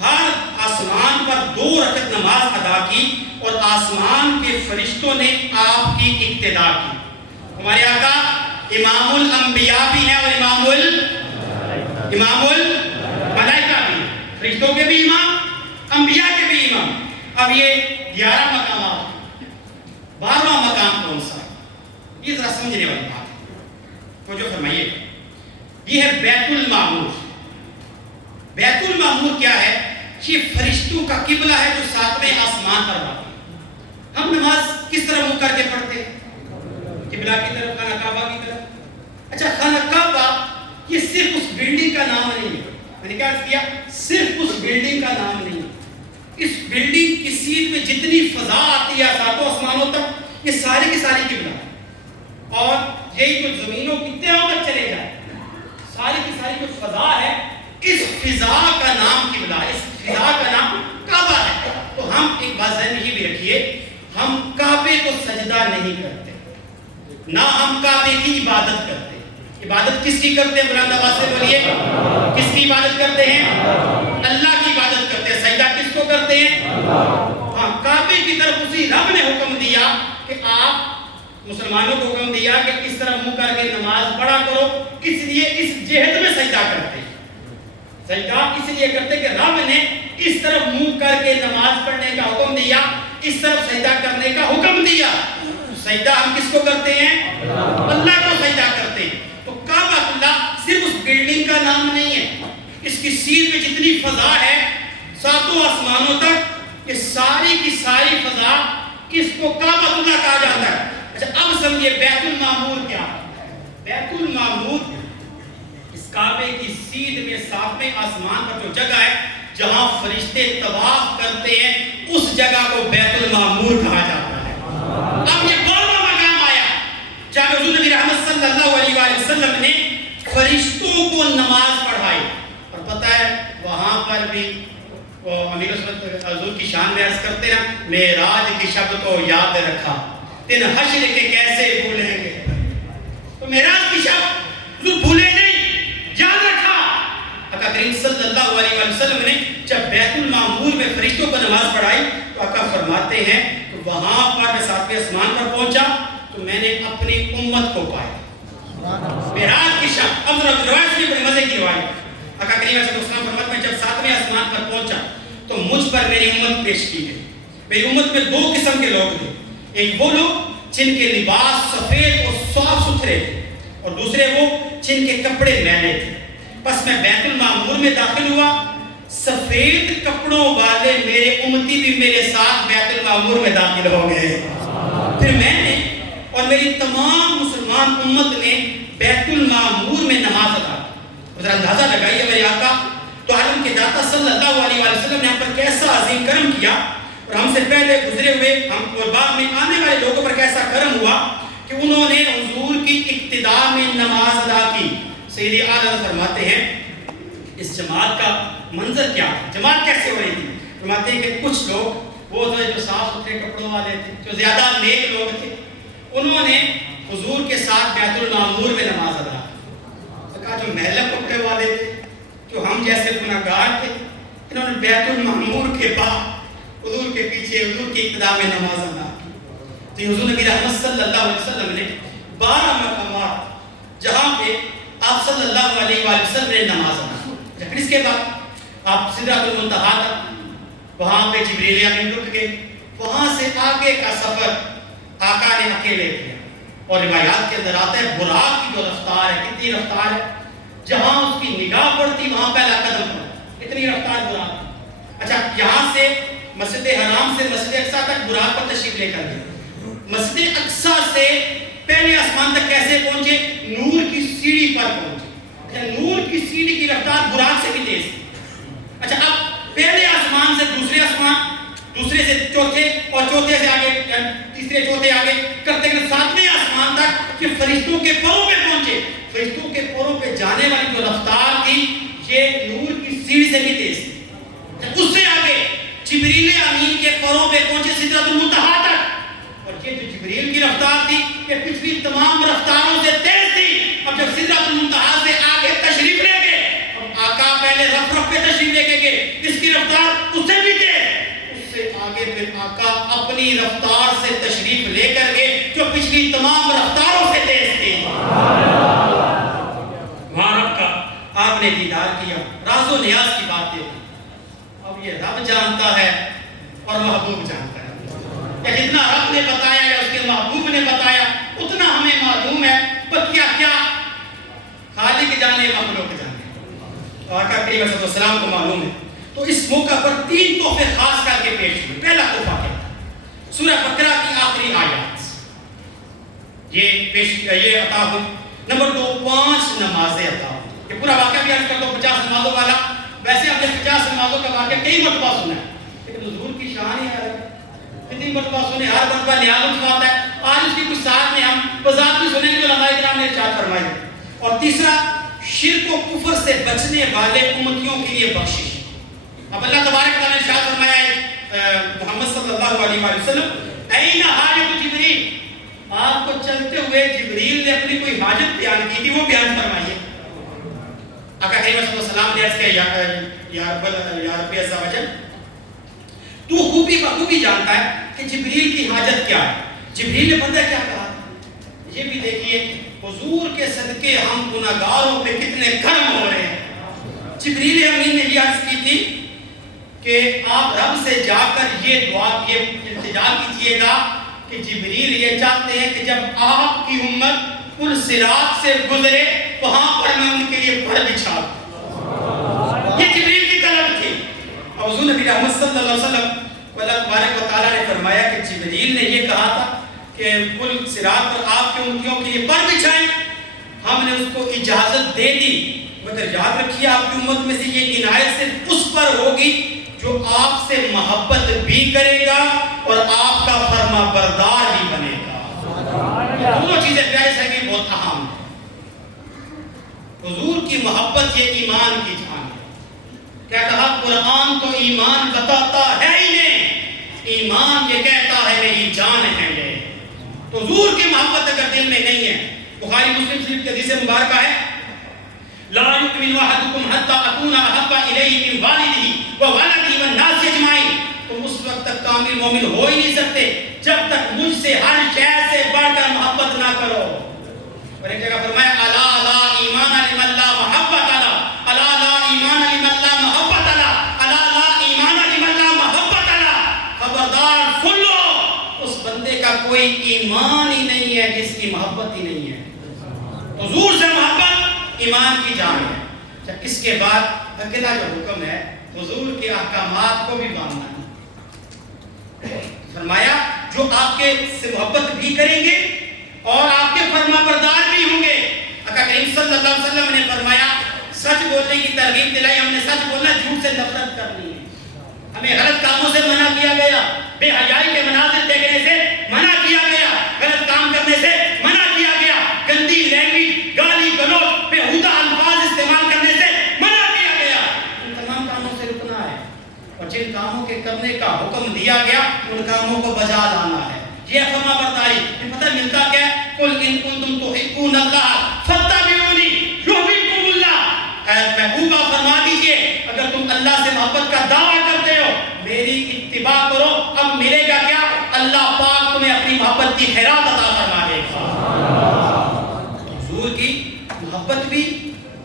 ہر آسمان پر 2 رکعت نماز ادا کی اور آسمان کے فرشتوں نے آپ کی اقتدا کی. ہمارے آقا امام الانبیاء بھی ہیں اور امام الملائکہ بھی ہیں, فرشتوں کے بھی امام, انبیاء کے بھی امام. اب یہ 11 مقامات, 12واں مقام کون سا ہے؟ یہ ذرا سمجھنے والی بات ہے, تو جو فرمائیے یہ ہے بیت المعمور. بیت المعمور کیا ہے؟ یہ فرشتوں کا قبلہ ہے جو 7ویں آسمان پر واقع ہے. ہم نماز کس طرح منہ کر کے پڑھتے ہیں؟ قبلہ کی طرف, خانہ کعبہ کی طرف. اچھا, خانہ کعبہ یہ صرف اس بلڈنگ کا نام نہیں ہے, میں نے کیا کیا, صرف اس بلڈنگ کا نام نہیں ہے. اس بلڈنگ کی سیٹ میں جتنی فضا آتی ہے 7 آسمانوں تک, یہ ساری کی ساری قبلہ ہے. اور یہی جو زمینوں کی تہوں تک چلے جائے, ساری کی ساری جو فضا ہے, اس فضا کا نام قبلہ, اس فضا کا نام کعبہ ہے. تو ہم ایک بات ذہن میں یہ بھی رکھیے, ہم کعبے کو سجدہ نہیں کرتے, نہ ہم کعبے کی عبادت کرتے. عبادت کس کی کرتے ہیں؟ بلند آواز سے بولیے, کس کی عبادت کرتے ہیں؟ اللہ کی عبادت کرتے ہیں. سجدہ کس کو کرتے ہیں؟ ہاں, کعبے کی طرف اسی رب نے حکم دیا کہ آپ مسلمانوں کو حکم دیا کہ اس طرح منہ کر کے نماز پڑھا کرو, اس لیے اس جہت میں سجدہ کرتے. سجدہ اس لیے کرتے کہ رب نے اس طرف منہ کر کے نماز پڑھنے کا حکم دیا, اس طرف سجدہ کرنے کا حکم دیا. سجدہ ہم کس کو کرتے ہیں؟ اللہ کو سجدہ کرتے ہیں. تو کعبہ اللہ صرف اس بلڈنگ کا نام نہیں ہے, اس کی سیٹ میں جتنی فضا ہے 7 آسمانوں تک, یہ ساری کی ساری فضا اس کو کعبہ اللہ کہا جاتا ہے. اچھا, اب سمجھے بیت المعمور کیا ہے. بیت المعمور اس کعبے کی سیدھ میں 7ویں آسمان پر جو جگہ ہے جہاں فرشتے طواف کرتے ہیں, اس جگہ کو بیت المعمور کہا جاتا ہے. اب یہ 12واں مقام آیا جہاں حضور نبی رحمت صلی اللہ علیہ وآلہ وسلم نے فرشتوں کو نماز پڑھائی. اور پتہ ہے وہاں پر بھی امیر حضور کی شان میں عرض کرتے ہیں, معراج کی شب کو یاد رکھا, دن حشر کے کیسے بھولیں گے. تو معراج کی شب حضور بھولے نہیں, یاد رکھا. آقا کریم صلی اللہ علیہ وسلم نے جب بیت المعمور میں فرشتوں کو نماز پڑھائی تو آقا فرماتے ہیں کہ وہاں پر میں 7ویں آسمان پر پہنچا تو میں نے اپنی امت کو پایا. معراج کی شب, اب روایت میں بڑے مزے کی روایت. آقا کریم علیہ السلام فرماتے ہیں جب 7ویں آسمان پر پہنچا تو مجھ پر میری امت پیش کی گئی. میری امت میں 2 قسم کے لوگ تھے, ایک وہ لوگ جن کے لباس سفید اور صاف ستھرے تھے, اور دوسرے وہ جن کے کپڑے میلے تھے. بس میں بیت المعمور میں داخل ہوا, سفید کپڑوں والے میرے امتی بھی میرے ساتھ بیت المعمور میں داخل ہو گئے. پھر میں نے اور میری تمام مسلمان امت نے بیت المعمور میں نماز ادا کی. ذرا اندازہ لگائیے میرے آقا تو عالم کے داتا صلی اللہ علیہ وسلم نے ہم پر کیسا عظیم کرم کیا, اور ہم سے پہلے گزرے ہوئے ہم اور بعد میں آنے والے لوگوں پر کیسا کرم ہوا کہ انہوں نے حضور کی اقتداء میں نماز ادا کی. سیدی اعلیٰ فرماتے ہیں اس جماعت کا منظر کیا تھا, جماعت کیسے ہو رہی تھی. فرماتے ہیں کہ کچھ لوگ وہ تھے جو صاف ستھرے کپڑوں والے تھے, جو زیادہ نیک لوگ تھے, انہوں نے حضور کے ساتھ بیت المعمور میں نماز ادا کی. کہا جو محلہ کپڑے والے تھے, جو ہم جیسے گناہگار تھے, انہوں نے بیت المعمور کے بعد حضور کے پیچھے حضور کی اقتداء میں نماز ادا کی. تو حضور نبی رحمت صلی اللہ علیہ وسلم نے 12 مقامات جہاں پہ آپ صلی اللہ علیہ وآلہ وسلم نے نماز ادا کی. پھر اس کے بعد آپ سدرۃ المنتہا تک, وہاں پہ جبریل امین رک گئے. وہاں سے آگے کا سفر آقا نے اکیلے کیا. اور روایات کے اندر آتا ہے براق کی جو رفتار ہے, کتنی رفتار ہے, جہاں اس کی نگاہ پڑتی وہاں پہلا قدم پڑتا, اتنی رفتار براق. اچھا, یہاں سے مسجد حرام سے مسجد اقصیٰ تک براق پر تشریف لے کر گئے. مسجد اقصیٰ سے پہلے آسمان تک کیسے پہنچے؟ نور کی سیڑھی پر پہنچے. نور کی کی سیڑھی کی رفتار براق سے بھی تیز تھی. اچھا اب پہلے آسمان سے دوسرے آسمان, دوسرے سے چوتھے, اور چوتھے سے آگے تیسرے, چوتھے آگے کرتے کرتے ساتویں آسمان تک کہ فرشتوں کے پروں پہ پہنچے. فرشتوں کے پروں پہ جانے والی جو رفتار تھی یہ نور کی سیڑھی سے بھی تیز تھی. اس سے آگے جبریل امین کے پروں پہ پہنچے سدرۃ المنتہا تک, اور یہ جو جبریل کی رفتار تھی یہ پچھلی تمام رفتاروں سے تیز تھی. اب جب سدرۃ المنتہا سے آگے تشریف لے گئے, اب آقا پہلے رف رف پہ تشریف لے کے گئے, اس کی رفتار اس سے بھی تیز. اس سے آگے پھر آقا اپنی رفتار سے تشریف لے کر گئے جو پچھلی تمام رفتاروں سے تیز تھی. وہاں رب کا آپ نے دیدار کیا, راز و نیاز کی باتیں. اب یہ رب جانتا ہے اور محبوب جانتا ہے, یا جتنا رب نے بتایا یا اس کے محبوب نے بتایا اتنا ہمیں معلوم ہے, پر کیا کیا خالق جانے مخلوق جانے, اور آقا کریم صلی اللہ علیہ وسلم کو معلوم ہے. تو اس موقع پر 3 تحفے خاص کر کے پیش ہوئے. پہلا تحفہ کیا؟ سورہ بقرہ کی آخری آیات یہ عطا ہوئی. نمبر 2 5 نمازیں عطا ہوئی. یہ پورا واقعہ بھی عرض کر دو 50 نمازوں والا. ویسے آپ نے 50 نمازوں کا واقعہ کئی مرتبہ سنا ہے, لیکن حضور کی شان ہی ہے کتنی مرتبہ سنے, ہر مرتبہ نیا لطف آتا ہے. آج اس کی کچھ ساتھ میں ہم وضاحت بھی سنیں گے جو علماء کرام نے ارشاد فرمائی. اور تیسرا شرک و کفر سے بچنے والے امتیوں کے لیے بخشش. اب اللہ تبارک و تعالیٰ نے ارشاد فرمایا ہے محمد صلی اللہ علیہ وسلم این حاجت جبریل, آپ کو چلتے ہوئے جبریل نے اپنی کوئی حاجت بیان کی تھی, وہ بیان فرمائیے. آقا کریم صلی اللہ علیہ وسلم نے عرض کیا یا رب عز و جل, تو خوبی بخوبی جانتا ہے کہ جبریل کی حاجت کیا ہے. جبریل نے بندہ کیا کہا, یہ بھی دیکھیے حضور کے صدقے ہم گناہگاروں پہ کتنے کرم ہو رہے ہیں. جبریل امین نے یہ عرض کی تھی کہ آپ رب سے جا کر یہ دعا یہ التجا کیجئے گا کہ جبریل یہ چاہتے ہیں کہ جب آپ کی امت پل صراط سے گزرے وہاں پر میں ان کے لیے پر بچھا دوں. یہ جبریل کی طلب تھی. اور حضور نبی رحمت صلی اللہ علیہ وسلم کو اللہ تبارک و تعالیٰ نے فرمایا کہ جبریل نے یہ کہا تھا کہ پل صراط پر آپ کے امتیوں کے لیے پر بچھائیں. ہم نے اس کو اجازت دے دی, مگر یاد رکھیے آپ کی امت میں سے یہ عنایت صرف اس پر ہوگی جو آپ سے محبت بھی کرے گا اور آپ کا فرما بردار بھی بنے گا. دونوں چیزیں پیارے صاحب بہت اہم ہیں. حضور کی محبت یہ ایمان کی جان ہے. کیا کہا, قرآن تو ایمان بتاتا ہے ہی نہیں, ایمان یہ کہتا ہے میری جان ہے یہ. تو حضور کی محبت اگر دل میں نہیں ہے, بخاری مسلم شریف کی حدیث مبارکہ ہے لا یؤمن احدکم حتی اکون احب الیہ من والدہ وولدہ والناس اجمعین. تم اس وقت تک کامل مومن ہو ہی نہیں سکتے جب تک مجھ سے ہر شے سے بڑھ کر محبت نہ کرو. اور ایک جگہ فرمایا الا لا ایمان لمن لا محبت له, الا لا ایمان لمن لا محبت له, الا لا ایمان لمن لا محبت له. خبردار سن لو, اس بندے کا کوئی ایمان ہی نہیں ہے جس کی محبت ہی نہیں ہے. حضور سے محبت ایمان کی جان ہے. اس کے بعد اگلا جو حکم ہے حضور کے احکامات کو بھی ماننا ہے. فرمایا جو آپ کے سے محبت بھی کریں گے اور آپ کے فرما بردار بھی ہوں گے. آقا کریم صلی اللہ علیہ وسلم نے فرمایا سچ بولنے کی ترغیب دلائی, ہم نے سچ بولنا, جھوٹ سے نفرت کرنی ہے. ہمیں غلط کاموں سے منع کیا گیا, بے حیائی کے مناظر دیکھنے سے منع کیا گیا, غلط کام کرنے سے منع کیا گیا, گندی لینگویج, گالی گلوچ, بیہودہ الفاظ استعمال کرنے سے منع کیا گیا. ان تمام کاموں سے رکنا ہے, اور جن کاموں کے کرنے کا حکم دیا گیا ان کاموں کو بجا لانا ہے. یہ فرما برداری. پتہ ملتا کیا ہے, قل ان کنتم تحبون اللہ فاتبعونی یحببکم اللہ. اے محبوبہ فرما دیجئے اگر تم اللہ سے محبت کا دعویٰ کرتے ہو میری اتباع کرو. اب ملے گا کیا, اللہ پاک تمہیں اپنی محبت کی خیرات عطا فرما دے گا. حضور کی محبت بھی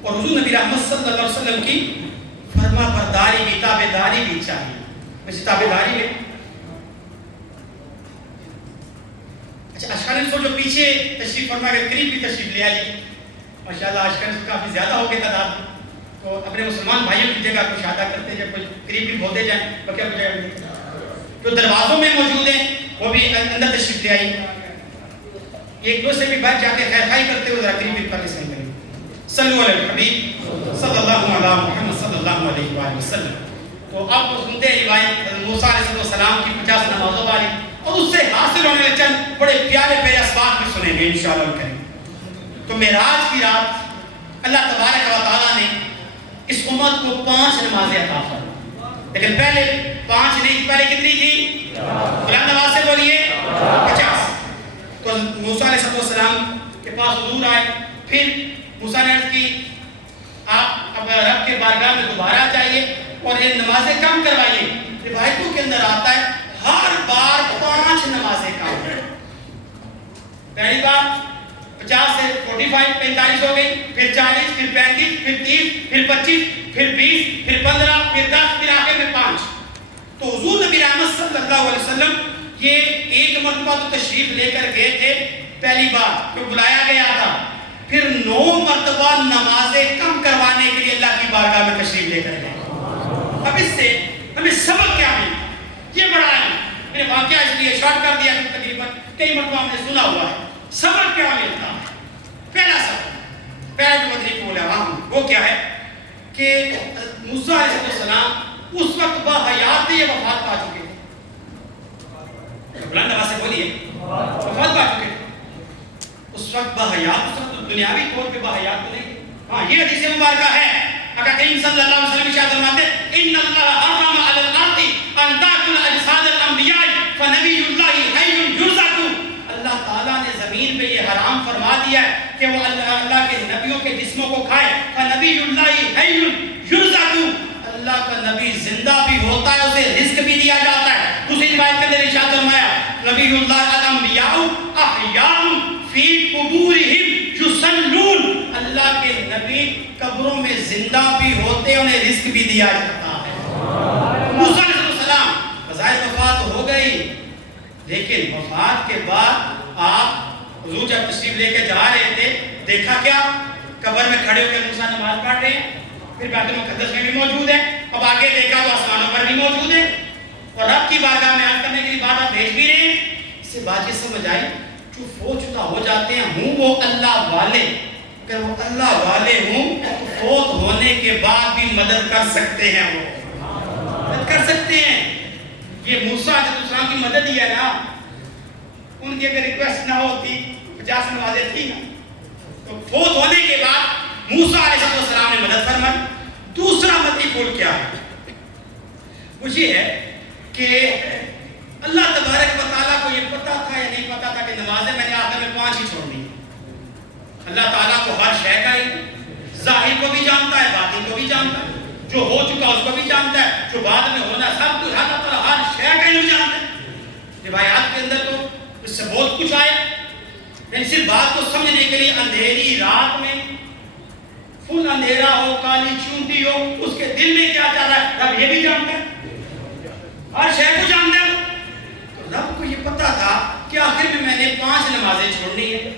اور حضور نبی رحمت صلی اللہ علیہ وسلم کی فرما برداری بھی, تابعداری بھی چاہیے. ویسے تابعداری میں اچھا اشکال جو پیچھے تشریف فرما کے قریب بھی تشریف لے آئیے. ماشاءاللہ اشکال کافی زیادہ ہو گئے تعداد, تو اپنے مسلمان بھائیوں کی جگہ کچھ ادا کرتے جب کچھ قریب بھی بولتے جائیں تو کیا کچھ جو دروازوں میں موجود ہیں وہ بھی اندر تشریف لے آئیے. ایک دو سے بھی بات جا کے خیر خائی کرتے ہوئے ذرا قریب بھی پڑھنے سے کریں. صلو علی الحبیب صلی اللہ علیہ محمد صلی اللہ علیہ وآلہ وسلم. تو آپ کو سنتے ہیں روایت موسیٰ علیہ السلام کی 50 نمازوں والی، اور اس سے حاصل ہونے والے چند بڑے پیارے پیارے اسباق بھی سنیں گے انشاءاللہ الکریم. تو معراج کی رات اللہ تبارک و تعالیٰ نے اس امت کو 5 نمازیں عطا فرمائیں. لیکن پہلے 5 نہیں، پہلے کتنی تھی؟ بلند آواز سے بولیے 50. تو موسیٰ علیہ السلام کے پاس حضور آئے، پھر موسیٰ نے عرض کی آپ اب رب کے بارگاہ میں دوبارہ جائیے اور یہ نمازیں کم کروائیے. روایتوں کے اندر آتا ہے ہر بار 5 نمازیں کم کریں. پہلی بار 50 سے 45 45 ہو گئی، پھر 40 پھر 35 پھر 30 پھر 25 پھر 20 پھر 15 پھر 10 پھر آخر میں 5. تو حضور نبی رحمت صلی اللہ علیہ وسلم یہ ایک مرتبہ تو تشریف لے کر گئے تھے پہلی بار جو بلایا گیا تھا، پھر 9 مرتبہ نمازیں کم کروانے کے لیے اللہ کی بارگاہ میں تشریف لے کر گئے. اب اس سے ہمیں سبق کیا ملتا ہے؟ یہ بڑا ہے، میں نے واقعہ اس لیے شارٹ کر دیا کہ تقریباً کئی مرتبہ ہم نے سنا ہوا ہے. سبق کیا ملتا ہے؟ پہلا سبق، پہلا جو مدنی پھول ہے وہ کیا ہے کہ موسیٰ علیہ السلام اس وقت باحیات یہ وفات پا چکے تھے. بلند آواز سے بولیے وفات پا چکے تھے اس وقت باحیات. اس وقت دنیاوی طور پہ باحیات تو نہیں. ہاں یہ حدیث مبارکہ ہے، آقا کریم صلی اللہ علیہ وسلم ارشاد فرماتے ہیں ان اللہ حرم علی الارض ان تاکل اجساد الانبیاء فنبی اللہ حی یرزق. اللہ تعالیٰ نے زمین پہ یہ حرام فرما دیا ہے کہ وہ اللہ کے نبیوں کے جسموں کو کھائے. فنبی اللہ حی یرزق، اللہ کا نبی زندہ بھی ہوتا ہے، اسے رزق بھی دیا جاتا ہے. دوسری روایت کے اندر ارشاد فرمایا نبی اللہ الانبیاء احیاء فی قبورہم یصلون. اللہ کے نبی قبروں میں زندہ بھی ہوتے، انہیں رزق بھی دیا جاتا ہے. موسیٰ علیہ السلام بظاہر وفات ہو گئی، لیکن وفات کے بعد آپ حضور جب تشریف لے کے جا رہے تھے، دیکھا کیا؟ قبر میں کھڑے ہو کے موسیٰ نماز پڑھ رہے ہیں، پھر بیت المقدس میں بھی موجود ہے، اب آگے دیکھا تو آسمانوں پر بھی موجود ہے، اور رب کی بارگاہ میں عرض کرنے کے لیے بات بھیج بھی رہے ہیں. اس سے بات یہ سمجھ آئی جو فوت شدہ ہو جاتے ہیں ہوں وہ اللہ والے، اگر وہ اللہ والے ہوں تو فوت ہونے کے بعد بھی مدد کر سکتے ہیں، وہ مدد کر سکتے ہیں. یہ موسیٰ علیہ السلام کی مدد ہی ہے نا. ان کی اگر ریکویسٹ نہ ہوتی 50 نمازیں تھی نا، تو فوت ہونے کے بعد موسیٰ علیہ السلام نے مدد فرمائی. دوسرا مدنی پھول کیا ہے؟ وہ یہ ہے کہ اللہ تبارک و تعالیٰ کو یہ پتا تھا یا نہیں پتا تھا کہ نمازیں میں نے آخر میں 5 ہی چھوڑ دی. اللہ تعالیٰ کو ہر شے کا علم، ظاہر کو بھی جانتا ہے، باطن کو بھی جانتا ہے، جو ہو چکا اس کو بھی جانتا ہے، جو بعد میں ہونا، سب کچھ اللہ تعالیٰ ہر شے کا علم جانتا ہے. روایات کے اندر تو اس سے بہت کچھ آیا، لیکن صرف بات کو سمجھنے کے لیے اندھیری رات میں فل اندھیرا ہو، کالی چونٹی ہو، اس کے دل میں کیا چل رہا ہے رب یہ بھی جانتا ہے، ہر شے کو جانتا ہے. تو رب کو یہ پتا تھا کہ آخر میں نے 5 نمازیں چھوڑنی ہے.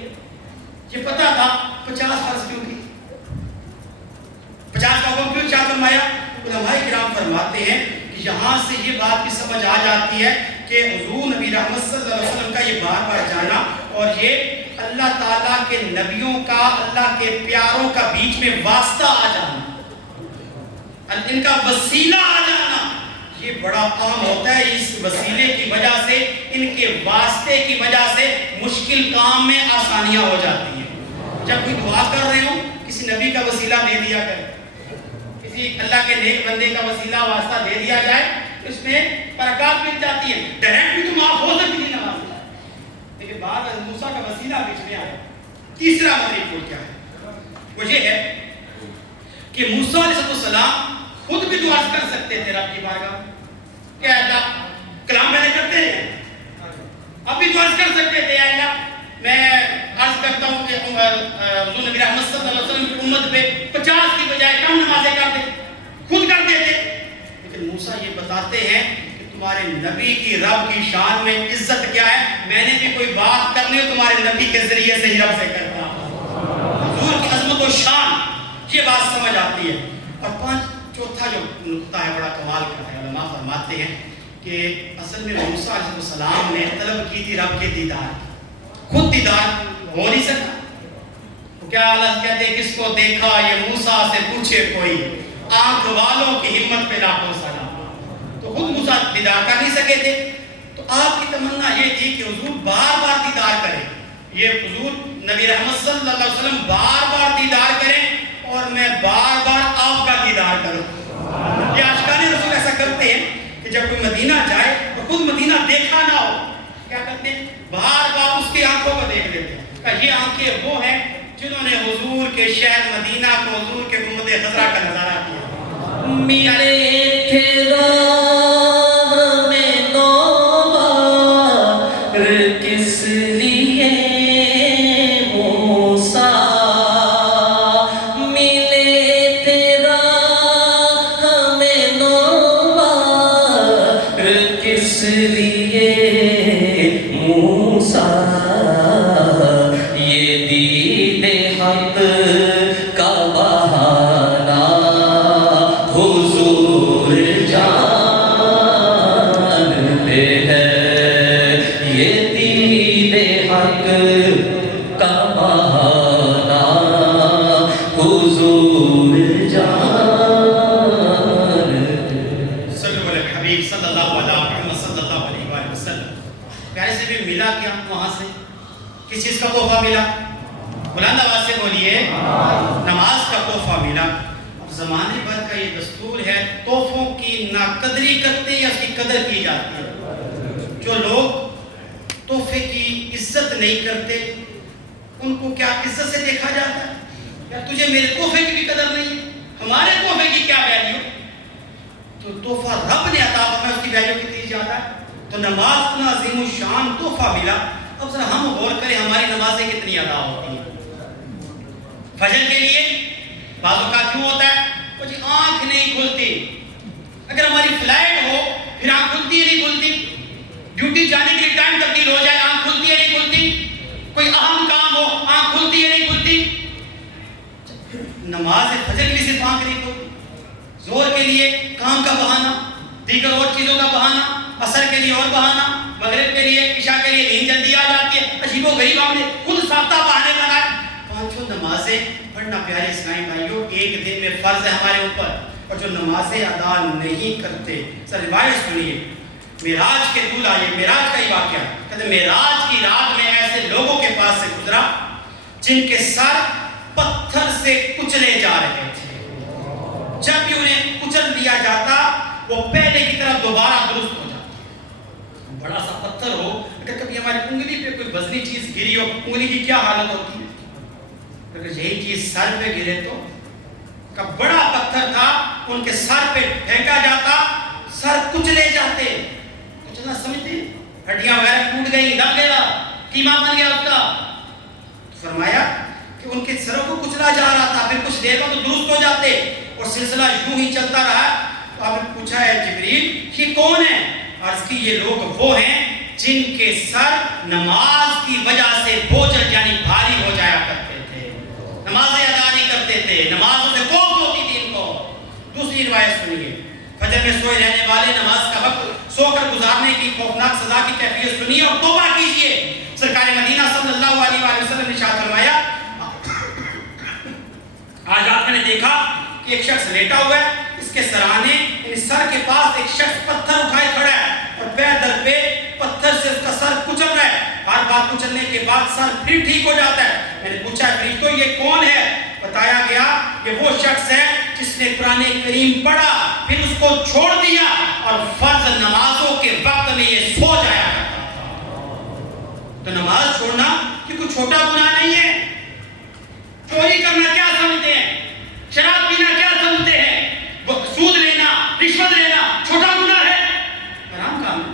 یہ پتا تھا 50 فرض کیوں کی، 50 کا حکم کیوں چاہ فرمایا. علماء کرام فرماتے ہیں کہ یہاں سے یہ بات بھی سمجھ آ جاتی ہے کہ حضور نبی رحمت صلی اللہ علیہ وسلم کا یہ بار بار جانا اور یہ اللہ تعالیٰ کے نبیوں کا، اللہ کے پیاروں کا بیچ میں واسطہ آ جانا، ان کا وسیلہ آ جانا، یہ بڑا عام ہوتا ہے. اس وسیلے کی وجہ سے، ان کے واسطے کی وجہ سے مشکل کام میں آسانیاں ہو جاتی ہیں. جب کوئی دعا کر رہے ہوں کسی نبی کا وسیلہ دے دیا کرے، کسی اللہ کے نیک بندے کا وسیلہ واسطہ دے دیا جائے تو اس میں برکات مل جاتی ہے. ڈائریکٹ بھی تو معاف ہو سکتی تھی نماز، لیکن بعد موسیٰ کا وسیلہ بیچ میں آیا. تیسرا مدنی پھول کیا ہے؟ وہ یہ ہے کہ موسیٰ علیہ السلام خود بھی دعا کر سکتے تھے رب کی بارگاہ کہ اللہ کلام پہلے کرتے ہیں، اب بھی دعا کر سکتے تھے اللہ میں عرض کرتا ہوں کہ حضور نبی رحمت صلی اللہ علیہ وسلم کی امت پہ 50 کی بجائے کم نمازیں کر دے، خود کر دیتے. لیکن موسیٰ یہ بتاتے ہیں کہ تمہارے نبی کی رب کی شان میں عزت کیا ہے، میں نے بھی کوئی بات کرنی ہو تمہارے نبی کے ذریعے سے ہی رب سے کرتا ہوں. حضور کی عظمت و شان یہ بات سمجھ آتی ہے. اور چوتھا جو نقطہ ہے بڑا کمال کا ہے، علماء فرماتے ہیں کہ اصل میں موسیٰ علیہ السلام نے طلب کی تھی رب کے دیدار، خود دیدار ہو نہیں سکا. تو کیا حالت کہتے کس کو دیکھا یہ موسیٰ سے پوچھے کوئی، آنکھ والوں کی ہمت پہ لاکھوں سلام۔ تو خود موسیٰ دیدار کر نہیں سکے تھے، تو آپ کی تمنا یہ تھی کہ حضور بار بار دیدار کریں، یہ حضور نبی رحمت صلی اللہ علیہ وسلم بار بار دیدار کریں اور میں بار بار آپ کا دیدار کروں۔ یہ عاشقان رسول ایسا کرتے ہیں کہ جب کوئی مدینہ جائے اور خود مدینہ دیکھا نہ ہو، کیا کرتے ہیں بار بار اس کی آنکھوں کو دیکھ لیتے ہیں کہ یہ آنکھیں وہ ہیں جنہوں نے حضور کے شہر مدینہ کو، حضور کے گنبد خضرا کا نظارہ کیا۔ ملے تھے راہ میں نوبہار کس لیے موسیٰ، ملے تھے راہ میں نوبہار کس لیے موسیٰ، یہ دید حق کا بہانہ حضور جانتے ہیں، یہ دید حق کا بہانہ حضور جانتے ہیں۔ صلو علی الحبیب صلی اللہ علیہ محمد صلی اللہ علیہ وآلہ وسلم۔ پیارے سے بھی ملا کیا وہاں سے؟ کس چیز کا تحفہ ملا؟ بلند آواز سے بولیے، نماز کا تحفہ ملا۔ اب زمانے بھر کا یہ دستور ہے، تحفوں کی ناقدری کرتے یا اس کی قدر کی جاتی ہے؟ جو لوگ تحفے کی عزت نہیں کرتے ان کو کیا عزت سے دیکھا جاتا ہے؟ یا تجھے میرے تحفے کی بھی قدر نہیں ہے، ہمارے تحفے کی کیا ویلیو؟ تو تحفہ رب نے عطا فرمایا، اس کی ویلیو کتنی زیادہ ہے۔ تو نماز اتنا عظیم الشان تحفہ ملا، اب ذرا ہم غور کریں ہماری نمازیں کتنی ادا ہوتی ہیں۔ فجر کے لیے بعض اوقات کیوں ہوتا ہے وہ جی آنکھ نہیں کھلتی، اگر ہماری فلائٹ ہو پھر آنکھ کھلتی ہے نہیں کھلتی، ڈیوٹی جانے کے لیے ٹائم تبدیل ہو جائے آنکھ کھلتی ہے نہیں کھلتی، کوئی اہم کام ہو آنکھ کھلتی ہے نہیں کھلتی۔ نماز فجر کے لیے صرف آنکھ نہیں کھلتی، زور کے لیے کام کا بہانہ، دیگر اور چیزوں کا بہانہ، عصر کے لیے اور بہانہ، مغرب کے لیے، عشاء کے لیے نیند جلدی آ جاتی ہے، عجیب و غریب ہم نے خود ساختہ بہانے بنائے۔ پانچوں نمازیں پڑھنا پیارے اسلامی بھائیوں ایک دن میں فرض ہے ہمارے اوپر، اور جو نمازیں ادا نہیں کرتے، سر روایت سنیے، معراج کے دور آئیے، معراج کا ہی واقعہ کہتے معراج کی رات میں ایسے لوگوں کے پاس سے گزرا جن کے سر پتھر سے کچلے جا رہے تھے، جب بھی انہیں کچل دیا جاتا وہ پہلے کی طرف دوبارہ درست ہو جاتا۔ بڑا سا پتھر ہو، اگر کبھی ہماری انگلی پہ کوئی وزنی چیز گری ہو، انگلی کی کیا حالت ہوتی ہے؟ اگر یہی چیز سر پہ گرے تو بڑا پتھر تھا، ان کے سر پہ پھینکا جاتا، سر کچلے جاتے۔ کچلنا سمجھتے ہیں؟ ہڈیاں وغیرہ ٹوٹ گئی، دب گیا، کیما بن گیا اس کا۔ فرمایا کہ ان کے سروں کو کچلا جا رہا تھا، پھر کچھ دیر میں تو درست ہو جاتے، اور سلسلہ یوں ہی چلتا رہا۔ تو آپ نے پوچھا ہے جبریل یہ کون ہے؟ عرض کی یہ لوگ وہ ہیں جن کے سر نماز کی وجہ سے بوجھل یعنی بھاری ہو جایا کرتے تھے، نمازیں ادا نہیں کرتے تھے، نمازوں سے کوفت ہوتی تھی ان کو۔ دوسری روایت سنیے، فجر میں سوئے رہنے والے نماز کا وقت سو کر گزارنے کی خوفناک سزا کی کیفیت سنیے اور توبہ کیجیے۔ سرکار مدینہ صلی اللہ علیہ وآلہ وسلم نے ارشاد فرمایا، آج آپ نے دیکھا کہ ایک شخص لیٹا ہوا ہے، اس کے سرانے یعنی سر کے پاس ایک شخص پتھر اٹھائے کھڑا ہے اور پیر در پہ پتھر سے اس کا سر کچل رہا ہے۔ ہر بات کچلنے کے بعد سر پھر ٹھیک ہو جاتا ہے۔ میں نے پوچھا فرشتوں یہ کون ہے؟ بتایا گیا کہ وہ شخص ہے جس نے قرآن کریم پڑھا پھر اس کو چھوڑ دیا اور فرض نمازوں کے وقت میں یہ سو جایا کرتا تھا۔ تو نماز چھوڑنا یہ کوئی چھوٹا گناہ نہیں ہے۔ چوری کرنا کیا سمجھتے ہیں؟ شراب پینا کیا سمجھتے ہیں؟ سود لینا، رشوت لینا چھوٹا گناہ ہے؟ حرام کام ہے۔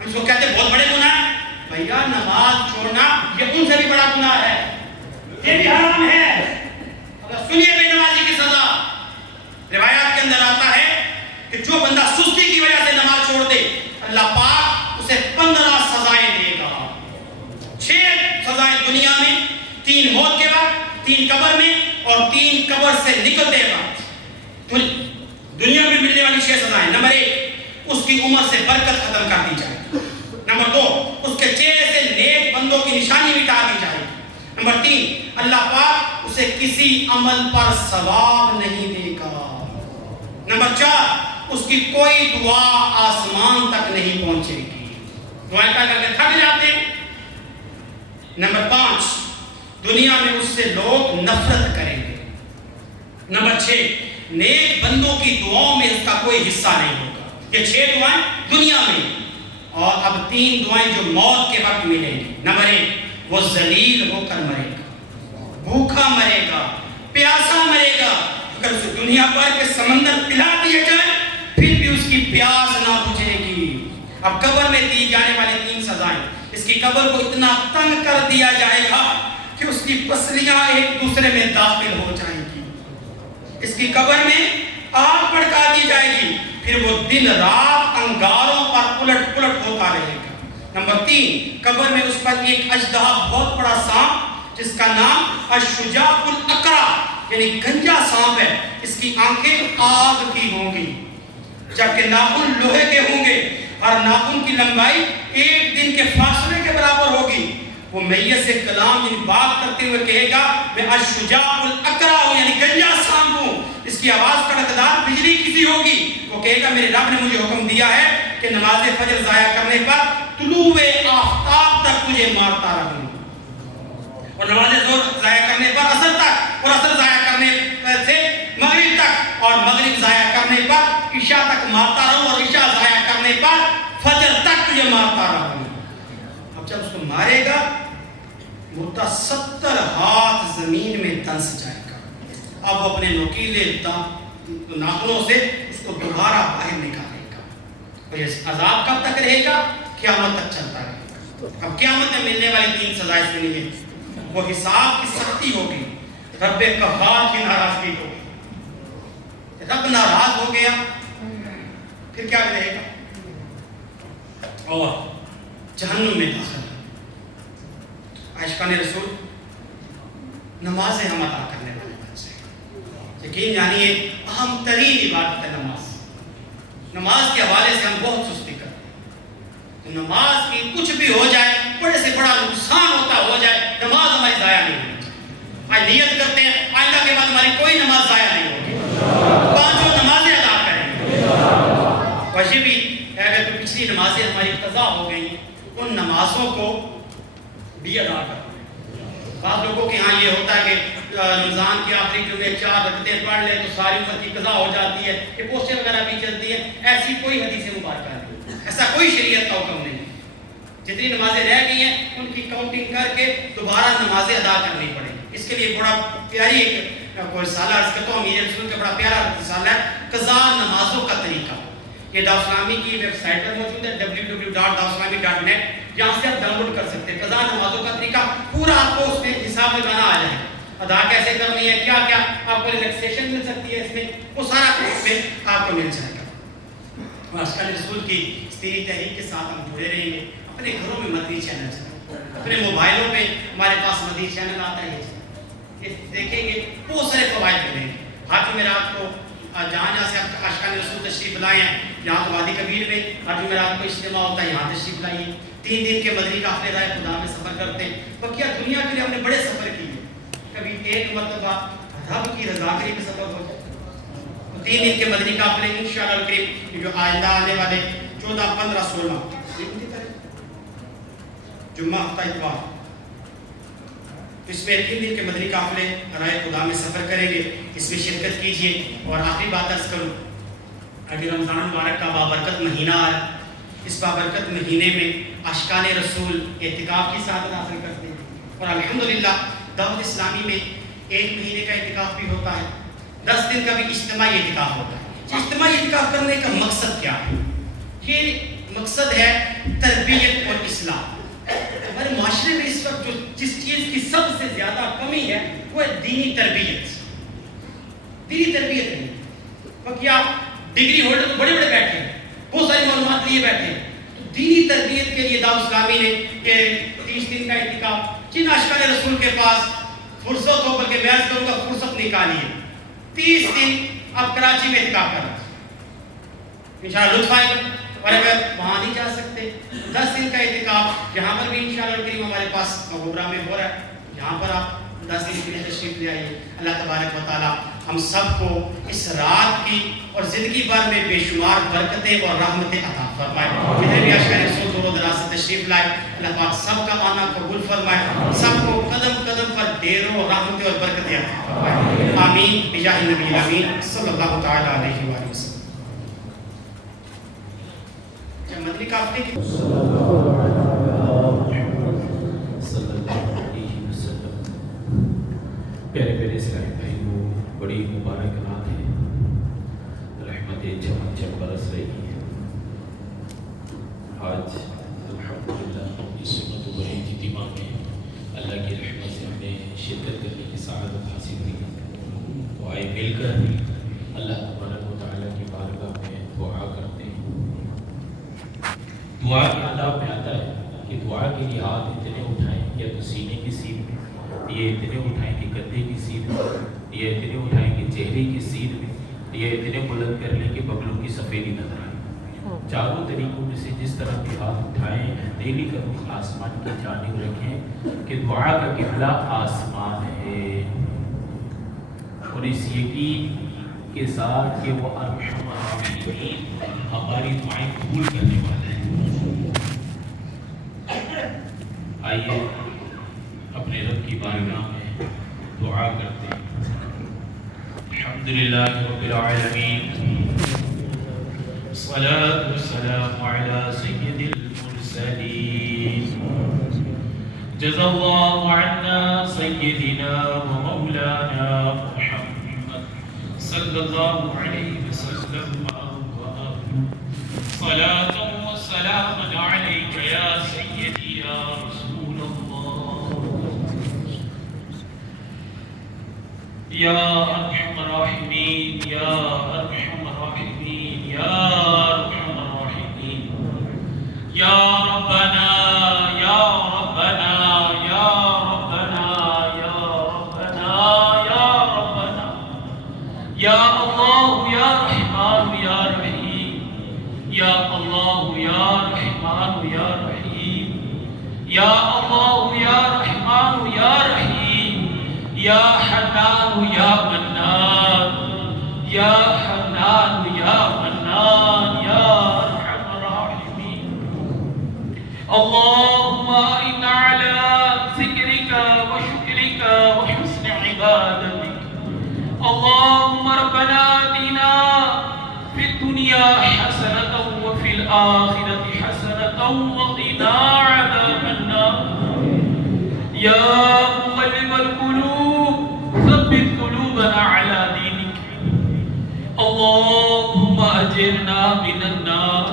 ہم اس کو کہتے ہیں بہت بڑے گناہ ہے۔ بھیا نماز چھوڑنا یہ ان سے بھی بڑا گناہ ہے، یہ بھی حرام ہے۔ سنیے بے نمازی کی سزا، روایات کے اندر آتا ہے کہ جو بندہ سستی کی وجہ سے نماز چھوڑ دے اللہ پاک اسے 15 سزائیں دے گا۔ 6 سزائیں دنیا میں، 3 موت کے بعد، 3 قبر میں اور 3 قبر سے نکلتے وقت۔ دنیا میں ملنے والی 6 سزائیں، نمبر 1 اس کی عمر سے برکت ختم کر دی جائے، نمبر 2 اس کے چہرے سے نیک بندوں کی نشانی مٹا دی جائے، نمبر 3، اللہ پاک اسے کسی عمل پر ثواب نہیں دے گا۔ نمبر 4، اس کی کوئی دعا آسمان تک نہیں پہنچے گی، دعائیں کر کے تھک جاتے ہیں۔ نمبر 5، دنیا میں اس سے لوگ نفرت کریں گے۔ نمبر 6، نیک بندوں کی دعاؤں میں اس کا کوئی حصہ نہیں ہوگا۔ یہ 6 دعائیں دنیا میں، اور اب 3 دعائیں جو موت کے وقت ملیں گی۔ نمبر 1، وہ ذلیل ہو کر مرے گا، بھوکا مرے گا، پیاسا مرے گا۔ اگر اسے دنیا بھر کے سمندر پلا دیا جائے پھر بھی اس کی پیاس نہ بجھے گی۔ اب قبر میں دی جانے والی 3 سزائیں، اس کی قبر کو اتنا تنگ کر دیا جائے گا کہ اس کی پسلیاں ایک دوسرے میں داخل ہو جائیں گی، اس کی قبر میں آگ بھڑکا دی جائے گی، پھر وہ دن رات انگاروں پر الٹ پلٹ ہوتا رہے گا۔ نمبر 3، قبر میں اس پر ایک اژدہا بہت بڑا سانپ جس کا نام الشجاع الاقرع یعنی گنجا سانپ ہے، اس کی آنکھیں آگ کی ہوں گی، جبکہ ناخن لوہے کے ہوں گے، ہر ناخن کی لمبائی 1 دن کے فاصلے کے برابر ہوگی۔ وہ میت سے کلام یعنی بات کرتے ہوئے کہے گا میں الشجاع الاقرع ہوں یعنی گنجا سانپ ہوں۔ اس کی آواز کڑکدار بجلی کی سی ہوگی۔ وہ کہے گا میرے رب نے مجھے حکم دیا ہے کہ نماز فجر ضائع کرنے پر طلوع آفتاب تک تجھے مارتا رہوں، اور نماز ظہر ضائع کرنے پر عصر تک، اور عصر ضائع کرنے سے مغرب تک، اور مغرب ضائع کرنے پر عشاء تک مارتا رہوں، اور عشاء ضائع کرنے پر فجر تک تجھے مارتا رہوں۔ اب جب اس کو مارے گا مردہ 70 ہاتھ زمین میں دنس جائے گا۔ اب وہ اپنے نوکیلے ناخنوں سے اس کو دوبارہ باہر نکالے گا، اور یہ عذاب کب تک رہے گا؟ قیامت تک چلتا رہے گا۔ اب قیامت میں ملنے والی 3 سزائیں سنیں گے۔ وہ حساب کی سختی ہوگی، رب قہار کی ناراضگی ہوگی، رب ناراض ہو گیا پھر کیا رہے گا؟ اور جہنم میں داخل۔ عاشقان رسول، نمازیں ہم ادا کرنے والے بن سے یقین جانیے اہم ترین عبادت ہے نماز۔ نماز کے حوالے سے ہم بہت سستی کرتے ہیں، نماز کی کچھ بھی ہو جائے، بڑے سے بڑا نقصان ہوتا ہو جائے، نماز ہماری ضائع نہیں ہونی چاہیے۔ آج نیت کرتے ہیں آئندہ کے بعد ہماری کوئی نماز ضائع نہیں ہوگی، 5 نمازیں ادا کریں گے۔ ویسے بھی اگر تو پچھلی نمازیں ہماری قضا ہو گئی، ان نمازوں کو بھی ادا کریں۔ بعض لوگوں کے ہاں یہ ہوتا ہے کہ رمضان کے آخری جمعے 4 رکعتیں پڑھ لیں تو ساری امت کی قضا ہو جاتی ہے، یہ پوسٹیں وغیرہ بھی چلتی ہیں۔ ایسی کوئی حدیث مبارکہ نہیں، ایسا کوئی شریعت کا حکم نہیں۔ جتنی نمازیں رہ گئی ہیں ان کی کاؤنٹنگ کر کے دوبارہ نمازیں ادا کرنی پڑیں گی۔ اس کے لیے بڑا پیاری ایک کوئی رسالہ اس کا تو امیر رسول کا بڑا پیارا رسالہ ہے قضا نمازوں کا طریقہ۔ یہ دعوت اسلامی کی ویب سائٹ پر موجود ہے www.dawatislami.net، جہاں سے آپ ڈاؤن لوڈ کر سکتے ہیں۔ قضا نمازوں کا طریقہ پورا آپ کو اس میں حساب میں بنا آ جائے گا، ادا کیسے کرنی ہے، کیا کیا آپ کو ریلیکسیشن مل سکتی ہے، اس میں وہ سارا کچھ اس میں آپ کو مل جائے گا۔ عاشقان رسول کی استری تحریک کے ساتھ ہم جڑے رہیں گے۔ اپنے گھروں میں مدنی چینل چلائیں، اپنے موبائلوں پہ ہمارے پاس مدنی چینل آتا ہے، یہ دیکھیں گے بہت سارے فوائد ملیں گے۔ حج جمعرات کو جہاں سے آپ عاشقان رسول تشریف لائے ہیں، یہاں تو وادی کبیر میں حج جمعرات کو اجتماع ہوتا ہے، یہاں تشریف لائیے۔ 3 دن کے مدنی قافلے رائے خدا میں سفر کرتے ہیں، بقیہ دنیا کے لیے ہم نے بڑے سفر کیے، کبھی ایک مرتبہ رب کی رضا کے لیے سفر ہو جائے۔ 3 دن کے مدنی قافلے انشاءاللہ الکریم جو آئندہ آنے والے 14، 15، 16 جمعہ ہفتہ اتوار، اس میں 3 دن کے مدنی قافلے رائے خدا میں سفر کریں گے، اس میں شرکت کیجیے۔ اور آخری بات عرض کروں، ابھی رمضان مبارک کا بابرکت مہینہ آ رہا ہے، اس بابرکت مہینے میں عاشقان رسول اعتکاف کی سعادت حاصل کرتے ہیں، اور الحمدللہ دعوت اسلامی میں 1 مہینے کا اعتکاف بھی ہوتا ہے، 10 دن کا بھی اجتماعی اعتکاف ہوتا ہے۔ اجتماعی اعتکاف کرنے کا مقصد کیا ہے؟ یہ مقصد ہے تربیت اور اصلاح۔ ہمارے معاشرے میں اس وقت جس چیز کی سب سے زیادہ کمی ہے وہ ہے دینی تربیت۔ دینی تربیت نہیں، باقی آپ ڈگری ہولڈر تو بڑے بڑے بیٹھے ہیں، بہت ساری معلومات لیے بیٹھے ہیں، تو دینی تربیت کے لیے دعوت اسلامی نے یہ 30 دن کا اعتکاف، جن عاشقان رسول کے پاس فرصت ہو، بلکہ میں عرض کروں گا فرصت نکالیے، 30 دن آپ کراچی میں اعتکاف کریں، انشاءاللہ لطف آئے گا۔ اور اگر وہاں نہیں جا سکتے 10 دن کا اعتکاف جہاں پر بھی انشاءاللہ الکریم ہمارے پاس مغبرہ میں ہو رہا ہے، یہاں پر آپ 10 دن کے لیے تشریف لے آئیے. اللہ تبارک و تعالیٰ ہم سب کو اس رات کی اور زندگی بھر میں بے شمار برکتیں اور رحمتیں عطا فرمائے. جتنے بھی اشخاص سو دور و دراز سے تشریف لائے اللہ پاک سب کا آنا قبول فرمائے, سب کو قدم قدم پر ڈھیروں رحمتیں اور برکتیں عطا فرمائے. آمین بجاہ نبی الامین صلی اللہ تعالیٰ علیہ وآلہ وسلم. مدنی قافلے کی پیارے پیارے اسلامی بھائیوں, بڑی مبارک رات ہے, رحمتیں چمک چمک برس رہی ہیں. آج الحمدللہ اس سنت و بڑی اجتماع میں اللہ کی رحمت سے ہمیں شرکت کرنے کی سعادت حاصل ہوئی. تو آئے مل کر اللہ تبارک و تعالیٰ کی بارگاہ میں دعا کرتے ہیں. دعا کے آداب میں آتا ہے کہ دعا کے لیے ہاتھ اتنے اٹھائیں یا تو سینے کی سیدھ میں, یہ اتنے اٹھائیں کہ گدے کی سیدھ میں, یہ اتنے اٹھائیں کہ چہرے کی سیدھ میں, یہ اتنے بلند کر لیں کہ بغلوں کی سفیدی نظر آئے. چاروں طریقوں میں سے جس طرح کے ہاتھ اٹھائیں دہلی کا رخ آسمان کی جانب رکھیں کہ دعا کا قبلہ آسمان ہے, اور اس یقین کے ساتھ کہ وہ ارحم الراحمین ہماری دعائیں قبول کرنے والا ہے. آئیے اپنے رب کی بارگاہ میں دعا کرتے ہیں. الحمدللہ رب العالمین, الصلاة والسلام على سید المرسلین, جزا اللہ عنا سیدنا و مولانا محمد صلی اللہ علیہ وسلم صلاة و سلام علیک یا سیدی یا رسول یا ارحم الراحمین یا ارحم الراحمین یا ارحم الراحمین یا ربنا یا ربنا یا ربنا یا ربنا یا ربنا یا اللہ یا رحمان یا رحیم یا اللہ یا رحمان یا رحیم یا اللہ یا رحمان یا رحیم یا حنان یا منان یا حنان یا منان یا ارحم الراحمین. اللهم إنا على ذكرك وشكرك وحسن عبادتك. اللهم ربنا آتنا في الدنيا حسنة وفي الآخرة حسنة وقنا عذاب النار. يا مقلب القلوب ثبت قلوبنا على دينك. اللهم أجرنا من النار,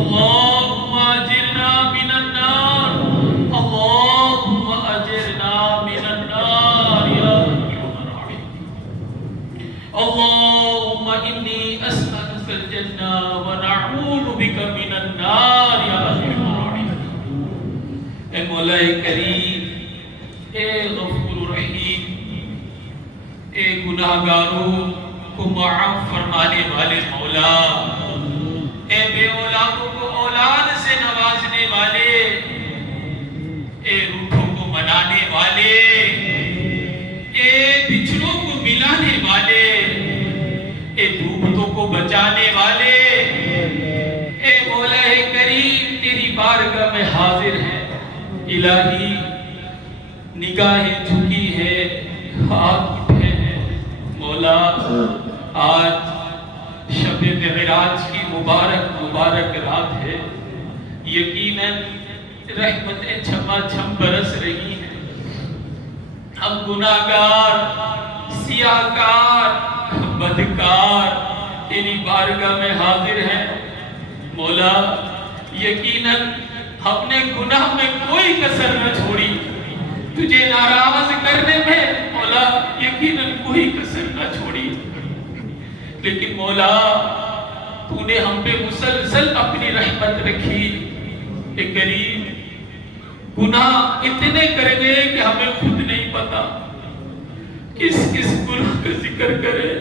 اللهم أجرنا من النار, اللهم أجرنا من النار يا أرحم الراحمين. اللهم إني أسألك الجنة ونعوذ بك من النار يا أرحم الراحمين. اے مولا کریم, اے غفور رحیم, اے گناہگاروں کو معاف فرمانے والے مولا, اے بے اولادوں کو اولاد سے نوازنے والے, اے روحوں کو منانے والے, اے بچھڑوں کو ملانے والے, اے ڈوبتوں کو بچانے والے, اے مولا کریم تیری بارگاہ میں حاضر ہے. الہی نگاہیں جھکی ہے, ہاتھ اٹھے ہیں. مولا آج شب معراج کی مبارک رات ہے. یقیناً رحمتیں چھما چھم برس رہی ہیں. ہم گناہگار, سیاہکار, بدکار تیری بارگاہ میں حاضر ہیں. مولا یقیناً ہم نے گناہ میں کوئی کسر نہ چھوڑی, تجھے ناراض کرنے میں مولا یقیناً کوئی کسر نہ چھوڑی. لیکن مولا تو نے ہم پہ مسلسل اپنی رحمت رکھی. اے کریم گناہ اتنے کر گئے کہ ہمیں خود نہیں پتا کس کس گناہ کا ذکر کرے.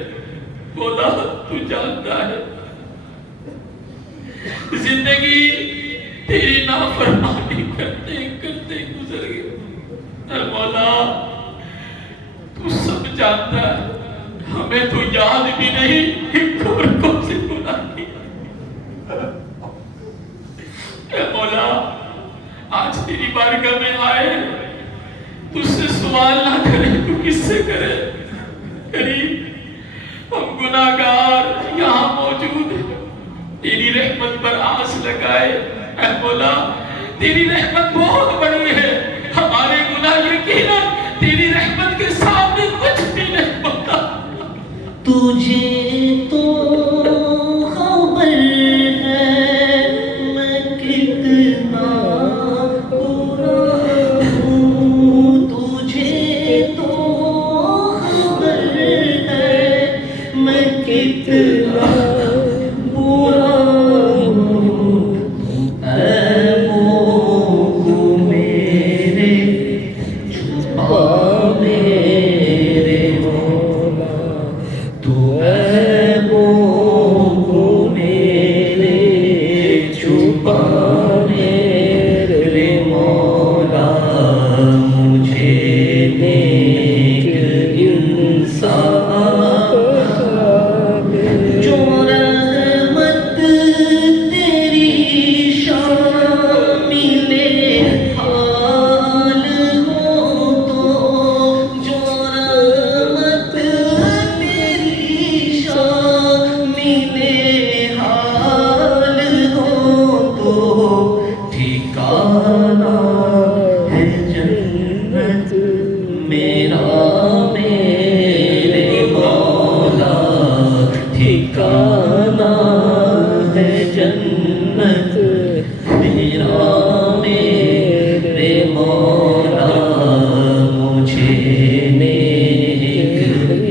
مولا تو جانتا ہے. زندگی تیری نافرمانی کرتے کرتے گزر گئی. اے مولا تو سب جانتا ہے، ہمیں تو یاد بھی نہیں کہ کون سے گناہ کیا۔ اے مولا آج تیری بارگاہ میں آئے، تجھ سے سوال نہ کرے تو کس سے کرے؟ کریم ہم گناہگار یہاں موجود ہیں، تیری رحمت پر آس لگائے۔ اے مولا تیری رحمت بہت بڑی ہے، ہمارے گناہ یقیناً تیری رحمت کے سامنے کچھ بھی نہیں ہوتا۔ تجھے تو خبر ہے میں کتنا برا ہوں، تجھے تو خبر ہے میں کتنا برا ہوں، اے موگو میرے چھپا میرے مولا، تو اے موگو میرے چھپا میرے مولا، مجھے نیک انسان جو رحمت تیری شامل حال ہو تو، جو رحمت تیری شامل حال ہو تو، ٹھکانہ ہے جنت میرا میرے مولا، ٹھکانہ ہے جنت میرا میرے مولا، مجھے نیک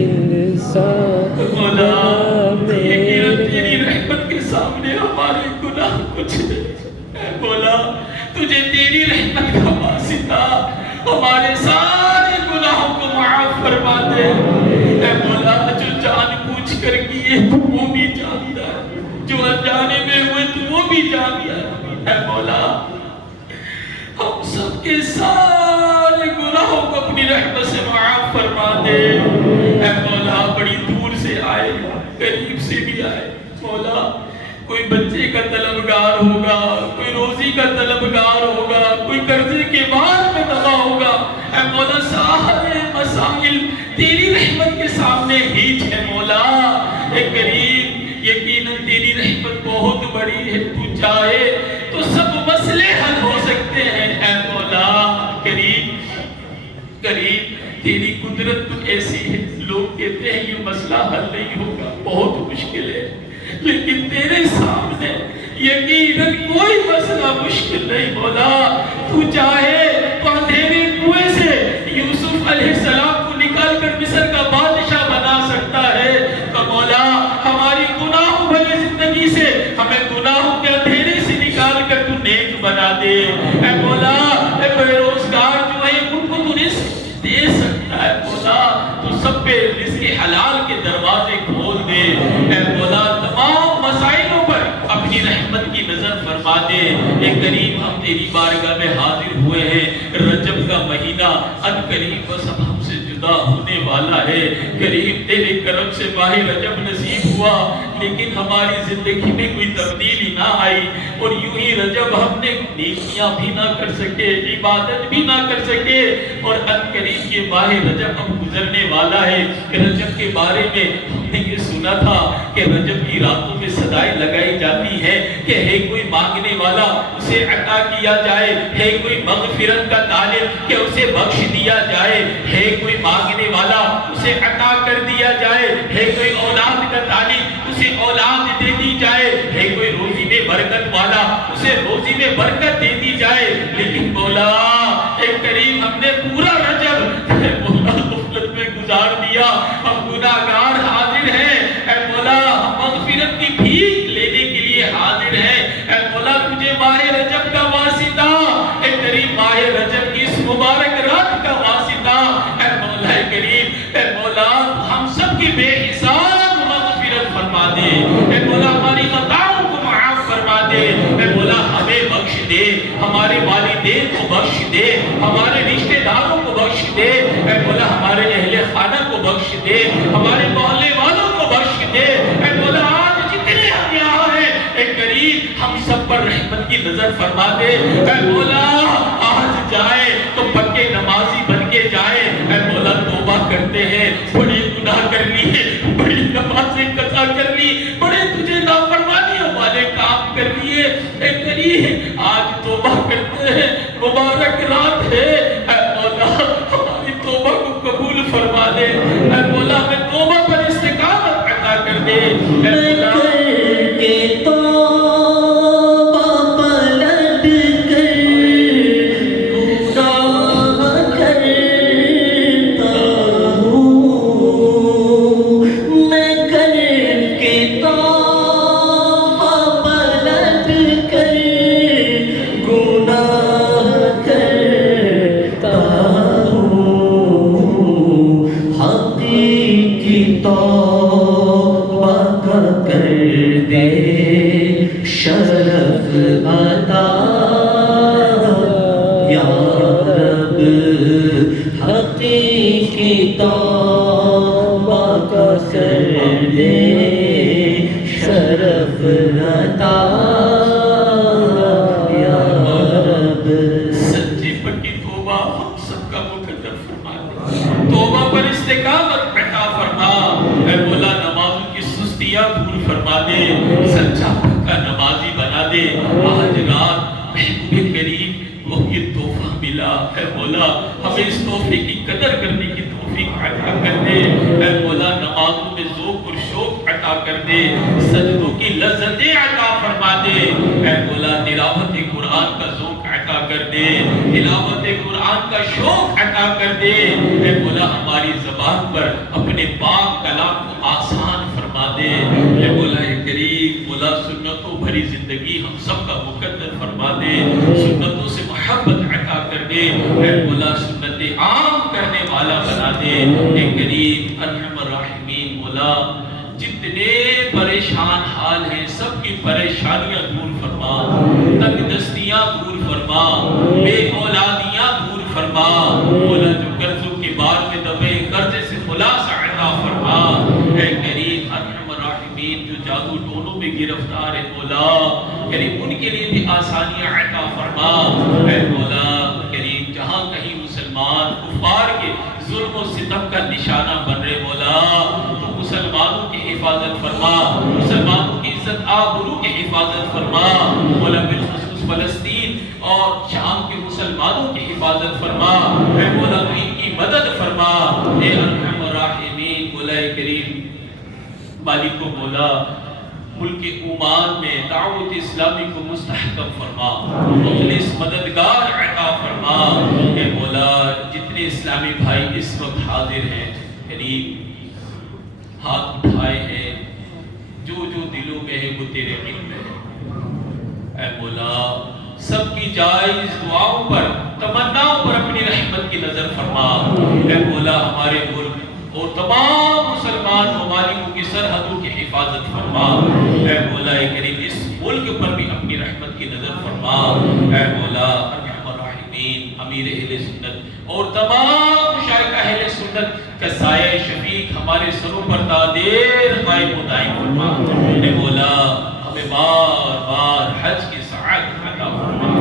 انسان مولا یقیناً تیری رحمت کے سامنے ہمارے گناہ کچھ نہیں۔ اے مولا تجھے تیری رحمت کا واسطہ ہمارے سارے گناہوں کو معاف فرما دے۔ اے مولا جو جان بوجھ کر کیے تو وہ بھی جانتا ہے، جو انجانے میں ہوئے تو وہ بھی جانتا ہے۔ اے مولا ہم سب کے سارے گناہوں کو اپنی رحمت سے معاف فرما دے۔ اے مولا بڑی دور سے آئے، قریب سے بھی آئے، مولا کوئی بچے کا طلبگار ہوگا، کوئی روزی کا طلبگار ہوگا، کوئی قرضے کے بار میں دبا ہوگا۔ اے مولا سارے مسائل تیری رحمت کے سامنے ہیچ ہے مولا۔ اے کریم یقیناً تیری رحمت بہت بڑی ہے، تو چاہے تو سب مسئلے حل ہو سکتے ہیں۔ اے مولا کریم کریم تیری قدرت تو ایسی ہے، لوگ کہتے ہیں یہ مسئلہ حل نہیں ہوگا، بہت مشکل ہے، لیکن تیرے سامنے یقیناً کوئی مسئلہ مشکل نہیں مولا۔ تو چاہے تو اندھیرے کنویں سے یوسف علیہ السلام کو نکال کر مصر کا بادشاہ بنا سکتا ہے۔ تو مولا ہماری گناہوں بھری زندگی سے ہمیں گناہوں کے اندھیرے سے نکال کر تو نیک بنا دے۔ اے مولا اے بے روزگار جو ہے ان کو تو رزق دے سکتا ہے مولا، تو سب پہ رزق حلال کے دروازے کھول دے۔ اے مولا تمام مسائلوں پر اپنی رحمت کی نظر فرما دے۔ اے کریم ہم تیری بارگاہ میں حاضر ہوئے ہیں، رجب کا مہینہ ان قریب بس اب ہم سے جدا ہونے والا ہے۔ کریم تیرے کرم سے ماہ رجب نصیب ہوا، لیکن ہماری زندگی میں کوئی تبدیلی نہ آئی، اور یوں ہی رجب ہم نے نیکیاں بھی نہ کر سکے، عبادت بھی نہ کر سکے، اور ان قریب یہ ماہ رجب اب گزرنے والا ہے۔ رجب کے بارے میں ہم نے یہ سنا تھا کہ رجب کی راتوں میں صدائیں لگائی جاتی ہیں کہ ہے کوئی مانگنے والا اسے عطا کیا جائے، ہے کوئی مغفرت کا طالب کہ اسے بخش دیا جائے، ہے کوئی مانگنے والا اسے عطا کر دیا جائے، ہے کوئی اولاد کا طالب اسے اولاد دے دی جائے، ہے کوئی روزی میں برکت والا اسے روزی میں برکت دے دی جائے۔ لیکن مولا اے کریم ہم نے پورا رجب اے مولا غفلت میں گزار دیا، ہم گناہگار حاضر ہیں۔ اے مولا ہم مغفرت کی بھیک لینے کے لیے حاضر ہیں۔ اے مولا تجھے ماہ رجب کا واسطہ، اے کریم ماہ رجب کی اس مبارک رات کا واسطہ، اے مولا کریم اے مولا ہم سب کی بے حساب مغفرت فرما دے۔ اے مولا ہماری خطاؤں کو معاف فرما دے۔ اے مولا ہمیں بخش دے، ہمارے والدین کو بخش دے، ہمارے رشتہ داروں کو دے، اے مولا ہمارے اہل خانہ کو بخش دے، ہمارے محلے والوں کو بخش دے، اے مولا آج جتنے ہم یہاں ہیں اے کریم ہم سب پر رحمت کی نظر فرما دے، اے مولا آج جائے تو پکے نمازی بن کے جائے، اے مولا توبہ کرتے ہیں، بڑے گناہ کر لیے، بڑی نمازیں قضا کر لی، بڑے تجھے نافرمانیوں والے کام کر لیے، اے کریم آج توبہ کرتے ہیں، مبارک رات ہے، اے مولا ہماری توبہ کو قبول فرما دے، اے مولا ہمیں توبہ پر استقامت عطا کر دے، اے مولا کے توبہ پلٹ کر گناہ کرتا ہوں، میں کر کے توبہ پلٹ کر گناہ کرتا ہوں، حقیقی توبہ کا کر دے شرف عطا یا رب، حقیقی توبہ کا کر دے شرف عطا یا رب۔ سچی پکی توبہ ہم سب کا مقدر فرما دے، توبہ پر استقامت عطا فرما، اے مولا نمازوں کی سستیاں دور فرما دے، سچا پکا نمازی بنا دے، آج رات محبوب کریم وہ یہ تحفہ ملا، اے مولا ہمیں اس تحفے کی قدر کرنے کی توفیق عطا کر دے، اے مولا نمازوں میں ذوق اور شوق عطا کر دے، سجدوں کی لذتیں عطا فرما دے، اے مولا تلاوت قرآن کا ذوق عطا کر دے، تلاوت قرآن کا شوق عطا کر دے، اے مولا ہماری زبان پر اپنے پاک کلام کو آسان فرما دے، اے مولا کریم مولا سنتوں بھری زندگی ہم سب کا مقدر فرما دے، سنتوں سے محبت عطا کر دے، اے مولا سنت عام کرنے والا بنا دے، اے کریم ارحم الراحمین مولا جتنے پریشان حال ہیں سب کی پریشانیاں دور فرما، تنگ دستیاں دور فرما، بے اولادیاں دور فرما، مولا جو قرضوں کے بار میں دبے قرضے سے خلاص عطا فرما، اے کریم ارحم الراحمین جو جادو ٹونوں میں گرفتار ہے مولا کریم ان کے لیے بھی آسانیاں عطا فرما، اے مولا کریم جہاں کہیں مسلمان کفار کے ظلم و ستم کا نشانہ بن رہے مولا تو مسلمانوں کی حفاظت فرما، مسلمانوں کی عزت آبرو کی حفاظت فرما، مولا بالخصوص فلسطین اور شام کے مسلمانوں کی حفاظت فرما، اے مولا تو ان کی مدد فرما، اے ارحم الراحمین مولا کریم مالک و مولا ملک عمان میں دعوت اسلامی کو مستحکم فرما، مخلص مددگار عطا فرما، اے مولا جتنے اسلامی بھائی اس وقت حاضر ہیں کریم ہاتھ اٹھائے ہیں جو جو دلوں میں ہے وہ تیرے علم میں ہے، اے مولا سب کی جائز دعاؤں پر تمناؤں پر اپنی رحمت کی نظر فرما، اے مولا ہمارے ملک اور تمام مسلمان ممالکوں کی سرحدوں کی حفاظت فرما، اے مولا کریم اس ملک پر بھی اپنی رحمت کی نظر فرما، اے مولا ارحم الراحمین امیر اہل سنت اور تمام مشائخ اہل سنت کا سایہ شفیق ہمارے سروں پر تا دیر قائم و دائم فرما، اے مولا ہمیں بار بار حج کی سعادت عطا فرما،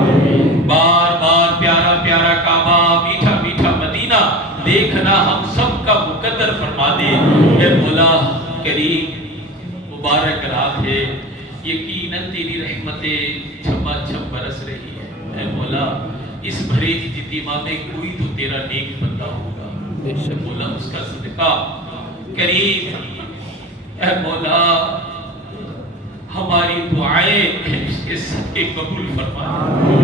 بار بار پیارا پیارا کعبہ میٹھا میٹھا مدینہ دیکھنا ہم سب کا مقدر فرما دے، اے مولا کریم مبارک رات ہے یقیناً تیری رحمتیں چھپا چھپ برس رہی ہے، اے مولا اس بھرے اجتماع میں کوئی تو تیرا نیک بندہ ہوگا، اے مولا اس کا صدقہ کریم اے مولا ہماری دعائیں اس کے صدقے قبول فرما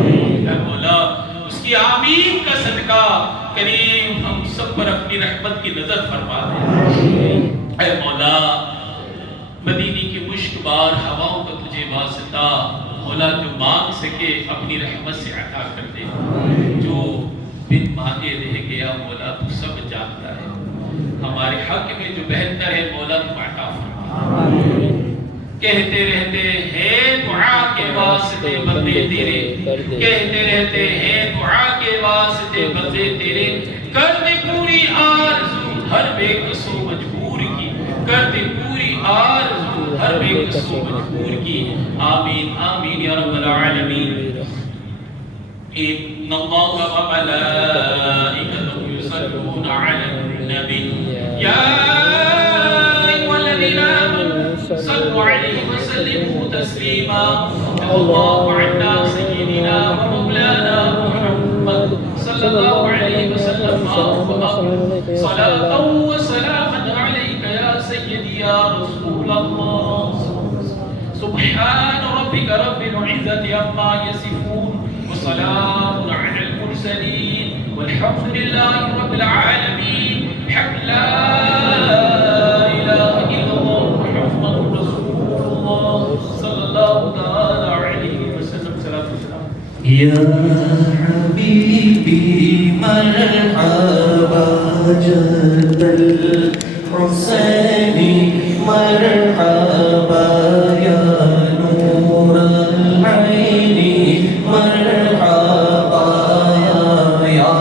دے، اے مولا اس کی آمین کا صدقہ کریم ہم سب پر اپنی رحمت کی نظر فرما دے، اے مولا مدینے کی مشک بار ہواؤں کا تجھے واسطہ مولا جو مانگ سکے اپنی رحمت سے عطا کر دے، جو بن مانگے رہ گیا مولا تو سب جانتا ہے، ہمارے حق میں جو بہتر ہے مولا تو عطا فرما، کہتے رہتے ہیں دعا کے واسطے بندے تیرے، کہتے رہتے ہیں دعا کے واسطے بندے تیرے، کر دے پوری آرزو ہر بے کسو مجبور کی، کر دے پوری آرزو ہر بے کسو مجبور کی، آمین آمین یا رب العالمین۔ ان اللہ وملائکته یصلون علی النبی یا ایھا الذین آمنوا صلوا علیہ وسلموا تسلیما۔ اللهم عنا سيدنا ومولانا محمد صلى الله عليه وسلم صلاة وسلاما عليك يا سيدي يا رسول الله۔ سبحان ربك رب العزة عما يصفون وسلام على المرسلين والحمد لله رب العالمين۔ بحق لا إله إلا الله محمد رسول الله صلى الله تعالى عليه وسلم۔ صلاة والسلام يا حبيبي مرحبا جد الحسين مرحبا يا نور العين مرحبا يا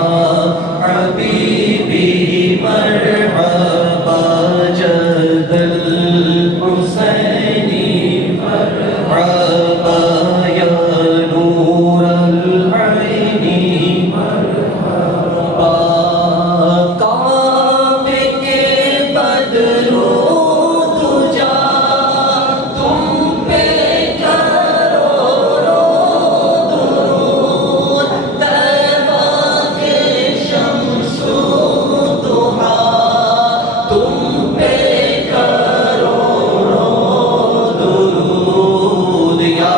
حبيبي مرحبا جد الحسين مرحبا يا نور العين مرحبا کعبے کے بدرو تجا تم پہ کروڑوں درود، طیبہ کے شمس و ضحا تم پہ کروڑوں درود، یا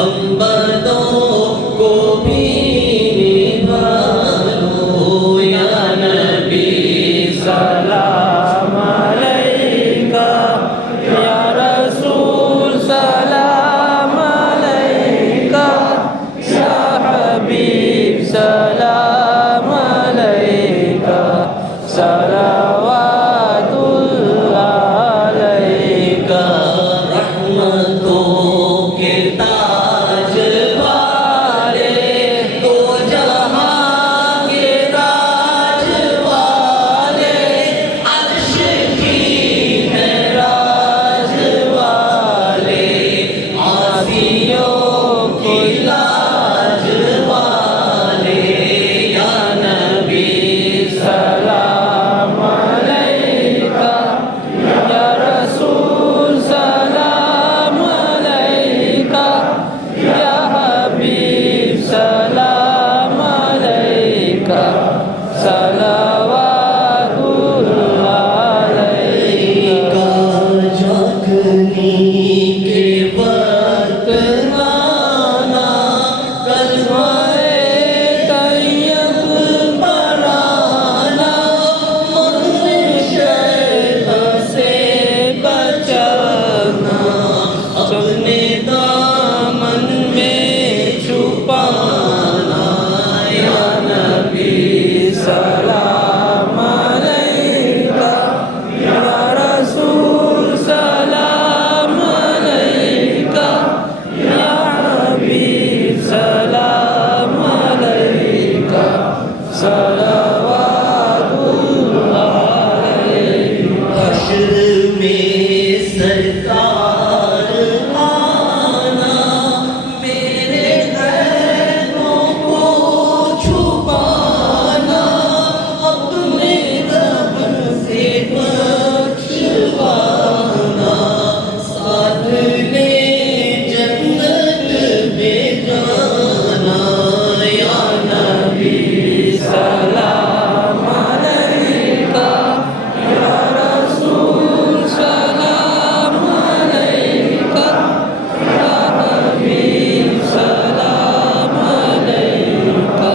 ہم بدوں کو بھی نبھالو یا نبی سلام علیکہ یا رسول سلام علیکہ یا حبیب سلام علیکہ صلوات اللہ علیکہ رحمتوں کے تاج والے دو جہاں کے راج والے عرش کی معراج والے عاصیوں کی لاج والے یا نبی سلام علیکہ یا رسول سلام علیکہ یا حبیب سلام علیکہ صلوات اللہ علیکہ جھکنے کے وقت نانا کلمہ طیب پڑھانا مکر شیطان سے بچانا اپنے دامن میں چھپانا یا نبی سلام علیکہ یا رسول سلام علیکہ یا حبیب سلام علیکہ صلوات اللہ علیکہ حشر میں سرکار آنا میرے عینوں کو چھپانا اپنے غم سے بخشوانا ساتھ لے جنت میں جانا یا نبی سلام علیکہ یا رسول سلام علیکہ یا حبیب سلام علیکہ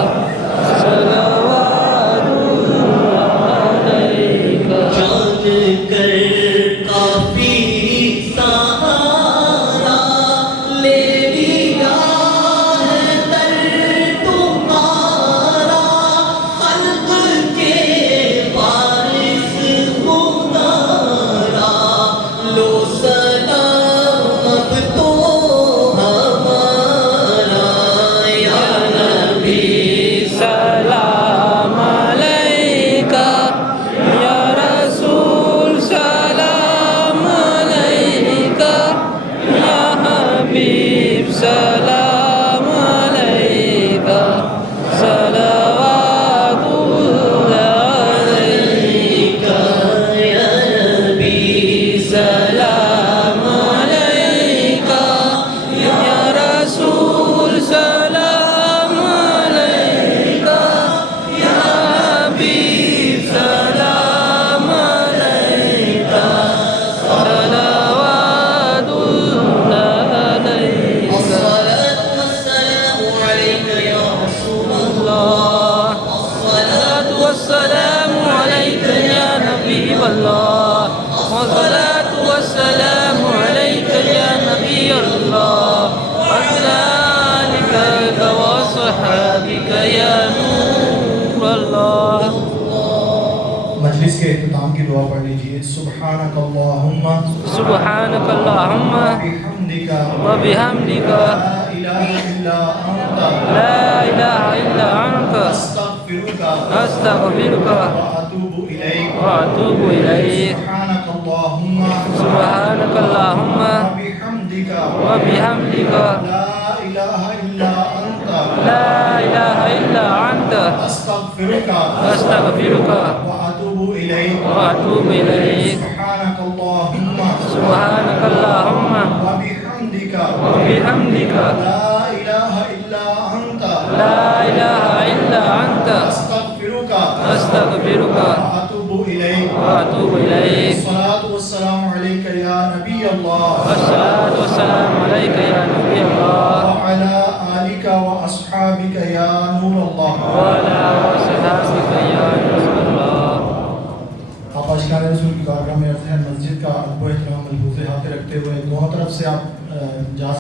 صلوات اللہ علیکہ جان کر کافی سہارا لے لیا ہے در تمہارا خلق کے وارث خدارا لو سلام اب تو ہمارا یا نبی سلام علیکہ یا رسول سلام علیکہ یا حبیب سلام علیکہ صلوات اللہ علیکہ یا نبی سلام علیکہ یا رسول سلام علیکہ یا حبیب سلام علیکہ صلوات اللہ علیکہ الصلاة والسلام عليك يا رسول الله الصلاة والسلام عليك يا نبي الله والصلاة والسلام عليك يا نبي الله وعلى آلك وصحبك يا نور الله مجلس کے اختتام کی دعا پڑھ لیجئے سبحانک اللہم سبحانك اللهم بحمدک وبحمدك لا الہ الا انت لا إله إلا أنت استغفرک أستغفرك واتوب الیک وأتوب إليك سبحانک اللہم سبحانك اللهم بحمدک وبحمدك لا الہ الا انت لا إله إلا أنت استغفرک أستغفرك واتوب الیک وأتوب إليك سبحانک اللہم سبحانك اللهم وبحمدک وبحمدك لا الہ الا انت لا إله إلا أنت استغفرک أستغفرك واتوب الیک وأتوب إليك الصلاة والسلام عليك يا نبي الله والصلاة والسلام عليك يا نبي الله دونوں طرف سے آپ جا